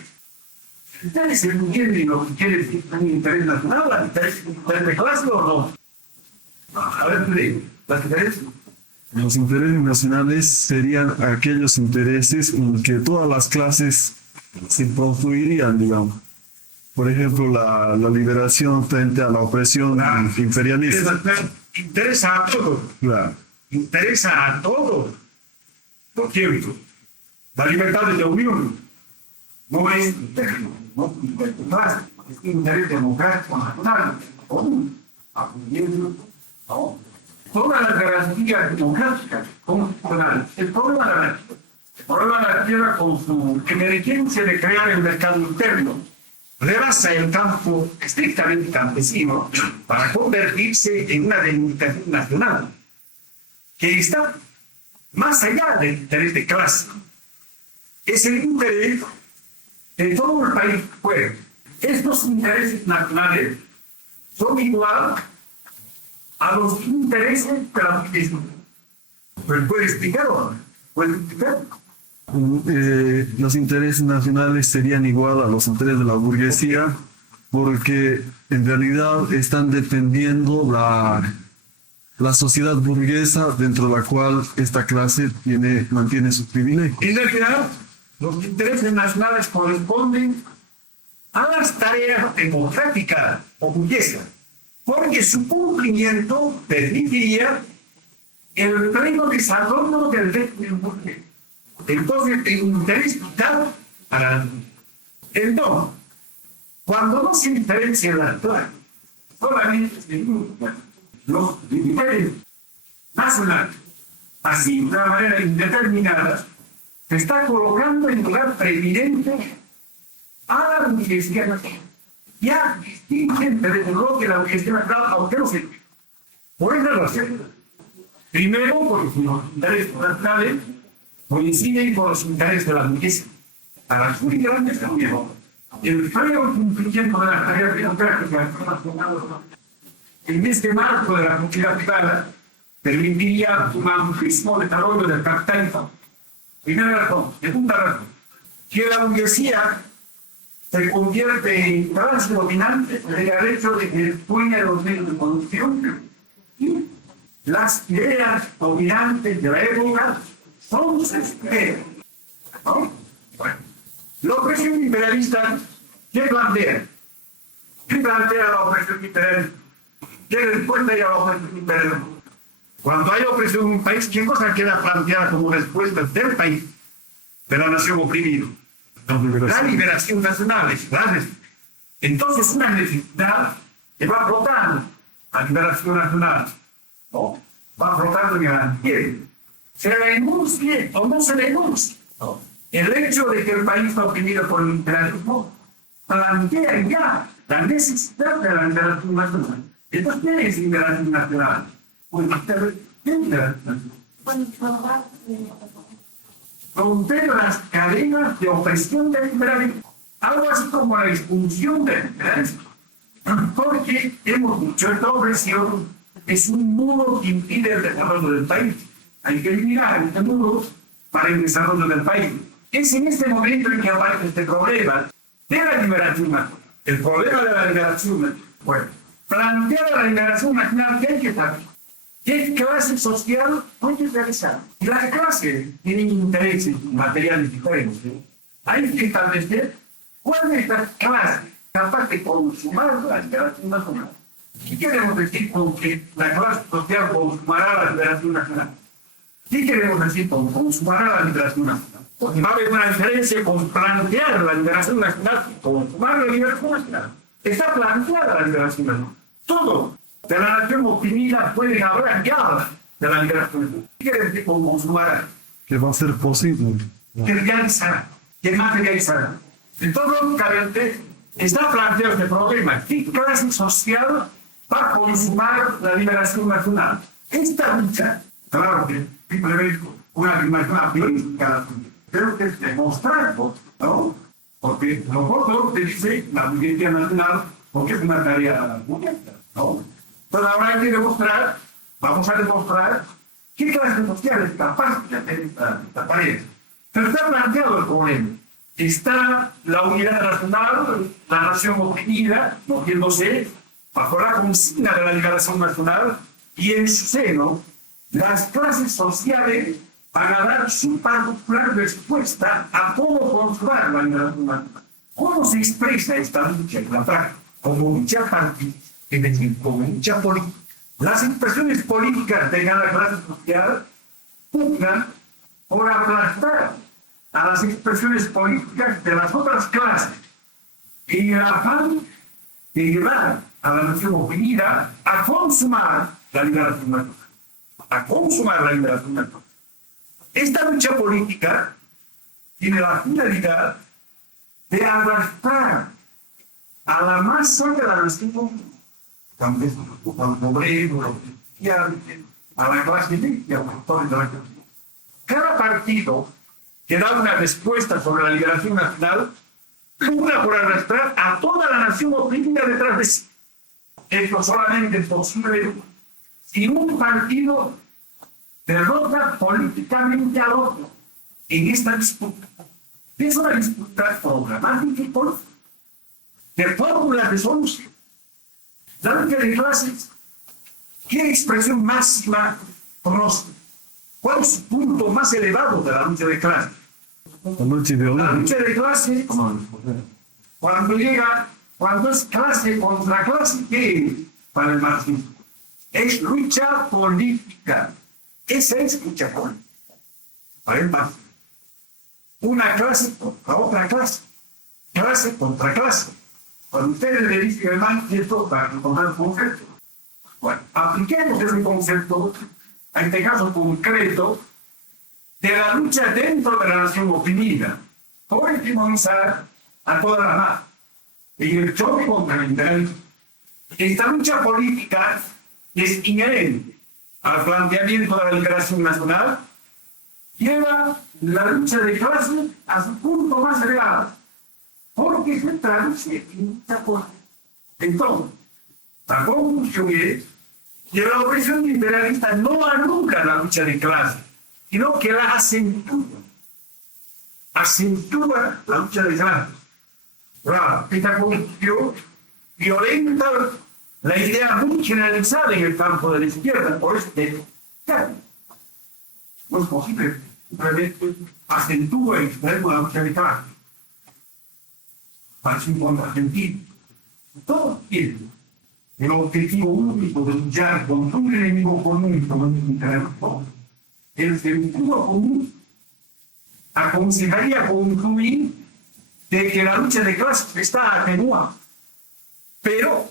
ustedes entienden lo que quiere decir un interés nacional, interés de clase o no. A ver, te digo, las diferencias. Los intereses nacionales serían aquellos intereses en que todas las clases se construirían, digamos. Por ejemplo, la liberación frente a la opresión imperialista. Interesa a todos. Claro. Interesa a todos. Por ejemplo, la libertad de la unión no es interno, no es interés de clase, es interés democrático nacional, común, apoyando todas las garantías democráticas constitucionales. El problema de la tierra con su emergencia de crear el mercado interno rebasa el campo estrictamente campesino para convertirse en una delimitación nacional que está más allá del interés de clase. Es el interés de todo el país. Pues, estos intereses nacionales son igual a los intereses de la burguesía. ¿Pues puede explicarlo? ¿Puede explicarlo? Los intereses nacionales serían igual a los intereses de la burguesía porque en realidad están defendiendo la sociedad burguesa dentro de la cual esta clase mantiene sus privilegios. En realidad, los intereses nacionales corresponden a las tareas democráticas o burguesas, porque su cumplimiento permitiría el pleno desarrollo del régimen burgués. Entonces, el interés vital para el no. Cuando no se diferencia la clase, solamente se buscan los intereses nacionales, así de una manera indeterminada, se está colocando en lugar preeminente a la burguesía nacional. Ya distingente desde luego que la burguesía nacional, aunque no se por esa razón. Primero, porque los intereses nacionales coinciden con los intereses de la burguesía. A las muy grandes también. El feo cumplimiento de las tareas democráticas en este marco de la propiedad privada permitiría un amplísimo desarrollo del capitalismo. Primera razón. Segunda razón. Que la burguesía se convierte en clase dominante por el hecho de que dispone de los medios de producción y las ideas dominantes de la época son sus ideas. ¿No? Bueno, la opresión imperialista, ¿qué plantea? ¿Qué plantea la opresión imperialista? ¿Qué respuesta hay a la opresión imperialista? Cuando hay opresión en un país, ¿qué cosa queda planteada como respuesta del país, de la nación oprimida? La liberación nacional, ¿verdad? Entonces, una necesidad que va flotando a liberación nacional, ¿no? Va flotando en el ambiente. Se le enuncie o no se le enuncie, ¿no? El hecho de que el país está oprimido por el imperialismo plantea ya la necesidad de la liberación nacional. Entonces, ¿qué es liberación nacional? Pues, ¿qué es liberación nacional? Romper las cadenas de opresión del imperialismo. Algo así como la expulsión del imperialismo. Porque hemos dicho, esta opresión es un muro que impide el desarrollo del país. Hay que eliminar este muro para el desarrollo del país. Es en este momento en que aparece este problema de la liberación nacional. El problema de la liberación nacional. Bueno, plantear la liberación nacional, ¿qué hay que saber? ¿Qué clase social puede realizar? Y las clases tienen intereses materiales diferentes. Hay que establecer cuál es la clase capaz de consumar la liberación nacional. ¿Qué queremos decir con que la clase social consumará la liberación nacional? ¿Qué queremos decir con consumará la liberación nacional? Porque va a haber una diferencia con plantear la liberación nacional y consumar la liberación nacional. Está planteada la liberación nacional. Todo de la nación oprimida pueden hablar ya de la liberación nacional. ¿Qué quiere decir con consumará? Que va a ser posible. Que realizará, que materializará. Entonces, lógicamente, está planteado este problema. ¿Qué clase social va a consumar la liberación nacional? Esta lucha, claro que simplemente una liberación aplística, pero que es demostrarlo, ¿no? Porque nosotros te dice la burguesía nacional, porque es una tarea honesta, ¿no? Pero ahora hay que demostrar, vamos a demostrar qué clase social es capaz de hacer esta tarea. Pero está planteado el problema. Está la unidad nacional, la nación oprimida, moviéndose bajo la consigna de la liberación nacional, y en su seno, las clases sociales van a dar su particular respuesta a cómo consumar la liberación nacional. ¿Cómo se expresa esta lucha en la práctica? Como lucha partidista, es decir, como lucha política. Las expresiones políticas de cada clase social pugnan por aplastar a las expresiones políticas de las otras clases y el afán de llevar a la nación oprimida a consumar la liberación nacional. A consumar la liberación nacional. Esta lucha política tiene la finalidad de arrastrar a la masa de la nación oprimida, al obrero, a la clase media, a los sectores de la clase media. Cada partido que da una respuesta sobre la liberación nacional, pugna por arrastrar a toda la nación oprimida detrás de sí. Esto solamente es posible si un partido derrota políticamente al otro en esta disputa. Es una disputa programática y política, de fórmulas de solución. La lucha de clases, ¿qué expresión máxima conoce? ¿Cuál es el punto más elevado de la lucha de clases? La lucha ideológica. La lucha de clase, cuando es clase contra clase, ¿qué es para el marxismo? Es lucha política. Esa es lucha política para el marxismo. Una clase contra otra clase. Clase contra clase. Cuando ustedes le dicen el manifiesto para encontrar el concepto. Bueno, apliquemos ese concepto a este caso concreto de la lucha dentro de la nación oprimida, por hegemonizar a toda la masa. En el choque contra el imperialismo. Esta lucha política es inherente al planteamiento de la liberación nacional, lleva la lucha de clase a su punto más elevado, porque se traduce en lucha política. Entonces, la conclusión es que la opresión imperialista no anula la lucha de clase, sino que la acentúa. Acentúa la lucha de clase. Claro, esta conclusión violenta la idea muy generalizada en el campo de la izquierda, por eso no es posible, simplemente acentúa y extremo la lucha de clase. Parece un cuanto argentino. Todo tiene el objetivo único de luchar contra un enemigo común como el interés. El sentido común aconsejaría concluir de que la lucha de clases está atenuada. Pero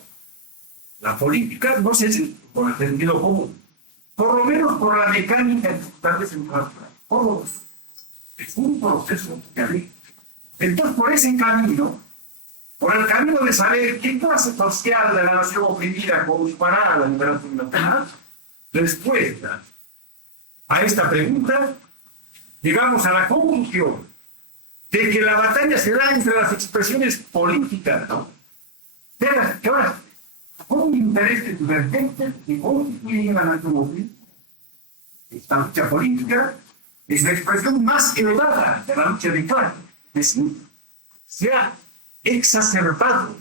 la política no se hace con el sentido común. Por lo menos por la mecánica estatal central. Es un proceso que hay. Entonces, por ese camino, por el camino de saber qué clase social de la nación oprimida consumará la liberación nacional, respuesta a esta pregunta, llegamos a la conclusión de que la batalla se da entre las expresiones políticas, ¿no?, ¿Qué más? Un interés divergente que constituye la nación móvil. Esta lucha política es la expresión más elevada de la lucha de clase. Es decir, se ha exacerbado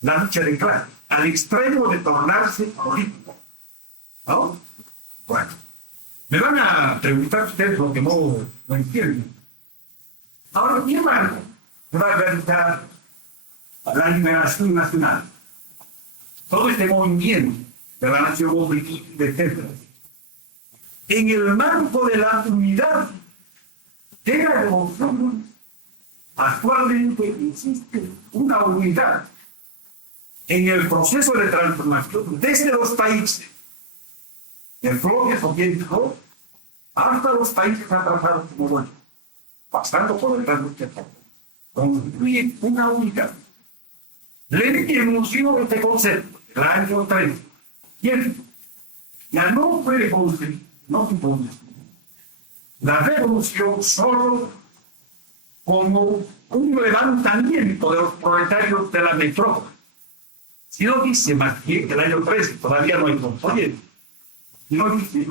la lucha de clase al extremo de tornarse político. ¿No? Bueno, me van a preguntar ustedes lo que no entienden. Ahora, ¿quién va a realizar la liberación nacional? Todo este movimiento de la nación móvil, etc. En el marco de la unidad de la revolución, actualmente existe una unidad en el proceso de transformación desde los países del bloque soviético hasta los países atrasados como bueno, pasando por el transformación, constituye una unidad. Lenin enunció este concepto el año 30. Y él ya no puede concebir, no se puede concebir la revolución solo como un levantamiento de los proletarios de la metrópoli. Si no dice más bien que el año 13 todavía no hay control. Si no dice,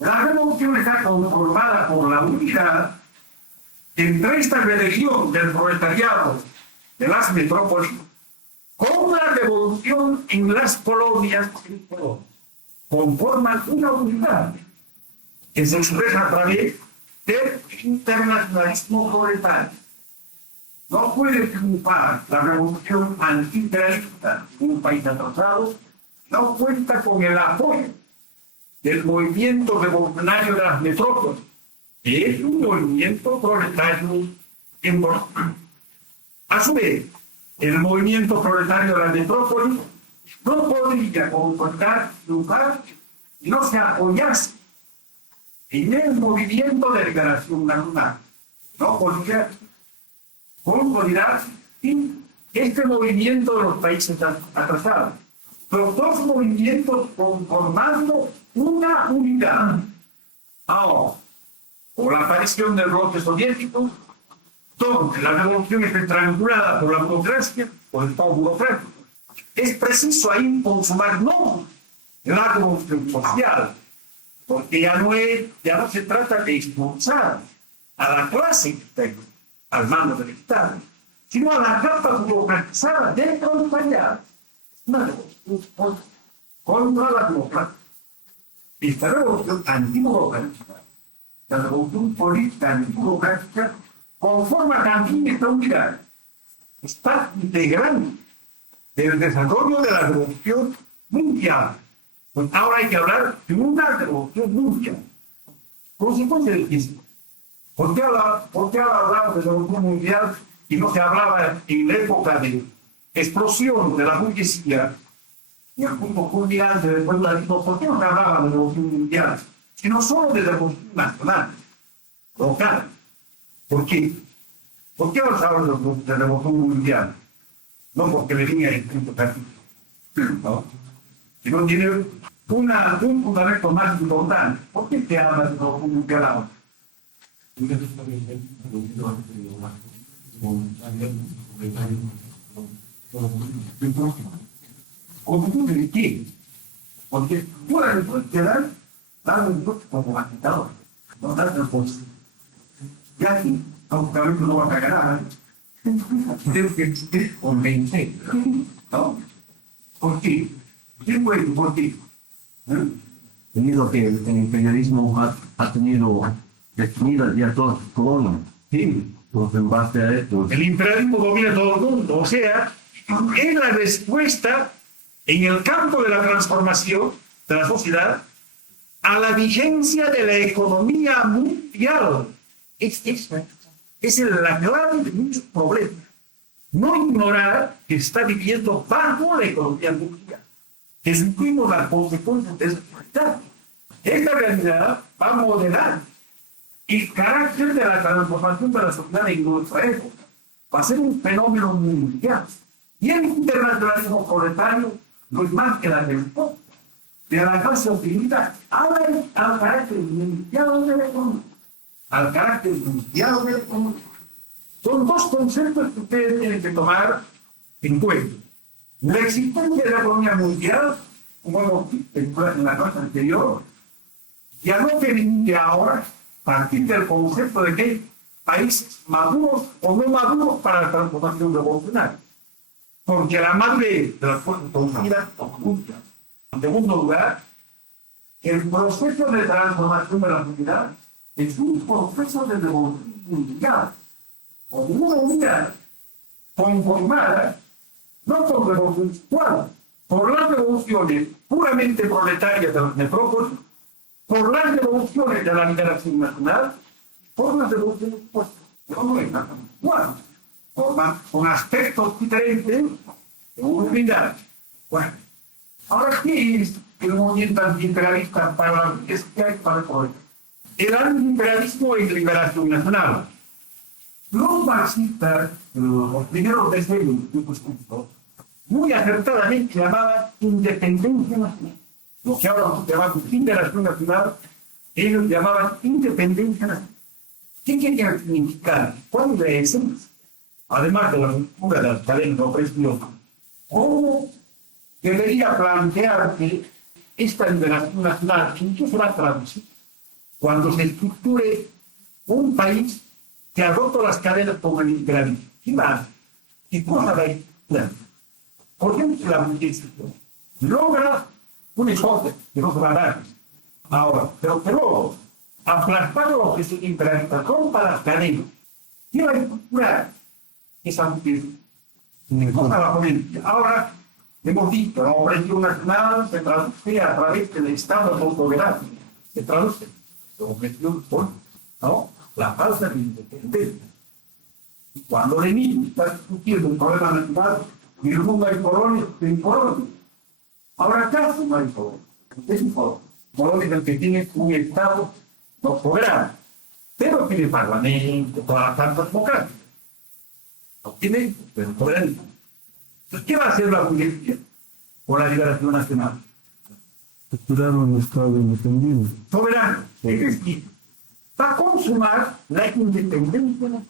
la revolución está conformada por la unidad entre esta rebelión del proletariado de las metrópolis con la revolución en las colonias, conforman una unidad que se expresa a través del internacionalismo proletario. No puede triunfar la revolución antiimperialista en un país atrasado, no cuenta con el apoyo del movimiento revolucionario de las metrópolis, que es un movimiento proletario importante. A su vez, el movimiento proletario de la metrópolis no podría confortar lugar y no se apoyase en el movimiento de liberación nacional. No podría consolidar este movimiento de los países atrasados. Los dos movimientos conformando una unidad. Ahora, por la aparición del bloque soviético, donde la revolución es estrangulada por la burocracia, por el Estado burocrático, es preciso ahí consumar no la revolución social, porque ya no se trata de expulsar a la clase externa al mando del Estado, sino a la capa burocratizada del proletariado. Una revolución contra la burocracia. Esta revolución antiburocrática, la revolución política antiburocrática, conforma también esta unidad. Está integrando el desarrollo de la revolución mundial. Pues ahora hay que hablar de una revolución mundial. Consecuencia de esto. ¿Por qué hablamos de revolución mundial y no se hablaba en la época de explosión de la burguesía y el punto mundial de después la misma? ¿Por qué no se hablaba de revolución mundial? Sino solo de revolución nacional, local. ¿Por qué? ¿Por qué ahora se habla de revolución mundial? No porque le venga el punto práctico, ¿no? Sino tiene un fundamento más importante. ¿Por qué se habla de revolución mundial ahora? ¿Cómo de qué? Porque tú le puedes quedar dando un poco como agitador, no dando el post. Y aquí, aunque a veces no va a cagar nada, tengo que convencer, ¿no? ¿Por qué? ¿Qué fue? ¿Por qué? Debido que el imperialismo ha tenido definidas ya todas sus colonias. Sí, pues en base a esto. El imperialismo domina todo el mundo, o sea, es la respuesta en el campo de la transformación de la sociedad a la vigencia de la economía mundial. Esa es la clave de muchos problemas. No ignorar que está viviendo bajo la economía mundial, que sufrimos las consecuencias de esa realidad. Esta realidad va a moderar el carácter de la transformación de la sociedad en nuestra época. Va a ser un fenómeno mundial. Y el internacionalismo proletario no es más que la respuesta de la clase utilidad al carácter mundial de la economía. Al carácter mundial de la economía. Son dos conceptos que ustedes tienen que tomar en cuenta. La existencia de la economía mundial, como hemos visto en la noche anterior, ya no permite ahora partir del concepto de que hay países maduros o no maduros para la transformación revolucionaria. Porque la madurez de las fuerzas productivas oculta. En segundo lugar, el proceso de transformación de la sociedad es un proceso de revolución mundial. O de una unidad conformada no por revoluciones actuales, por las revoluciones puramente proletarias de las metrópolis, por las revoluciones de la liberación nacional, por las revoluciones con aspectos diferentes de una unidad. Bueno, ahora, ¿qué es el movimiento antiimperialista para la burguesía y para el poder? El antiimperialismo es liberación nacional. Los marxistas, los primeros decenios de discurso, muy acertadamente llamaban independencia nacional. Lo que ahora llamamos liberación nacional, ellos llamaban independencia nacional. ¿Qué quería significar? ¿Cuál es la esencia? Además de la ruptura de las cadenas de opresión, ¿cómo debería plantearse esta liberación nacional? ¿En qué se va a traducir? Cuando se estructure un país que ha roto las cadenas como el imperialismo. ¿Qué más? ¿Qué cosa va a estructurar? Por ejemplo, la burguesía logra un esfuerzo que no se va a dar ahora, pero que luego, aplastar los que se imperialistas, rompa las cadenas, ¿qué va a estructurar esa burguesía? ¿Cómo va a poner? Ahora hemos visto, la opresión nacional se traduce a través del Estado autográfico, se traduce la opresión por, ¿no?, la falsa de independencia. Cuando Lenin está discutiendo un problema nacional, y el mundo hay colonias sin colonias. Ahora acaso no hay colonias. Es un colonio. Colonias del que tiene un Estado no soberano, pero tiene parlamento, todas las plantas democráticas. No tiene, pero soberano. Entonces, ¿qué va a hacer la burguesía con la liberación nacional? Estructurar un Estado independiente. Soberano. Es decir, va a consumar la independencia nacional.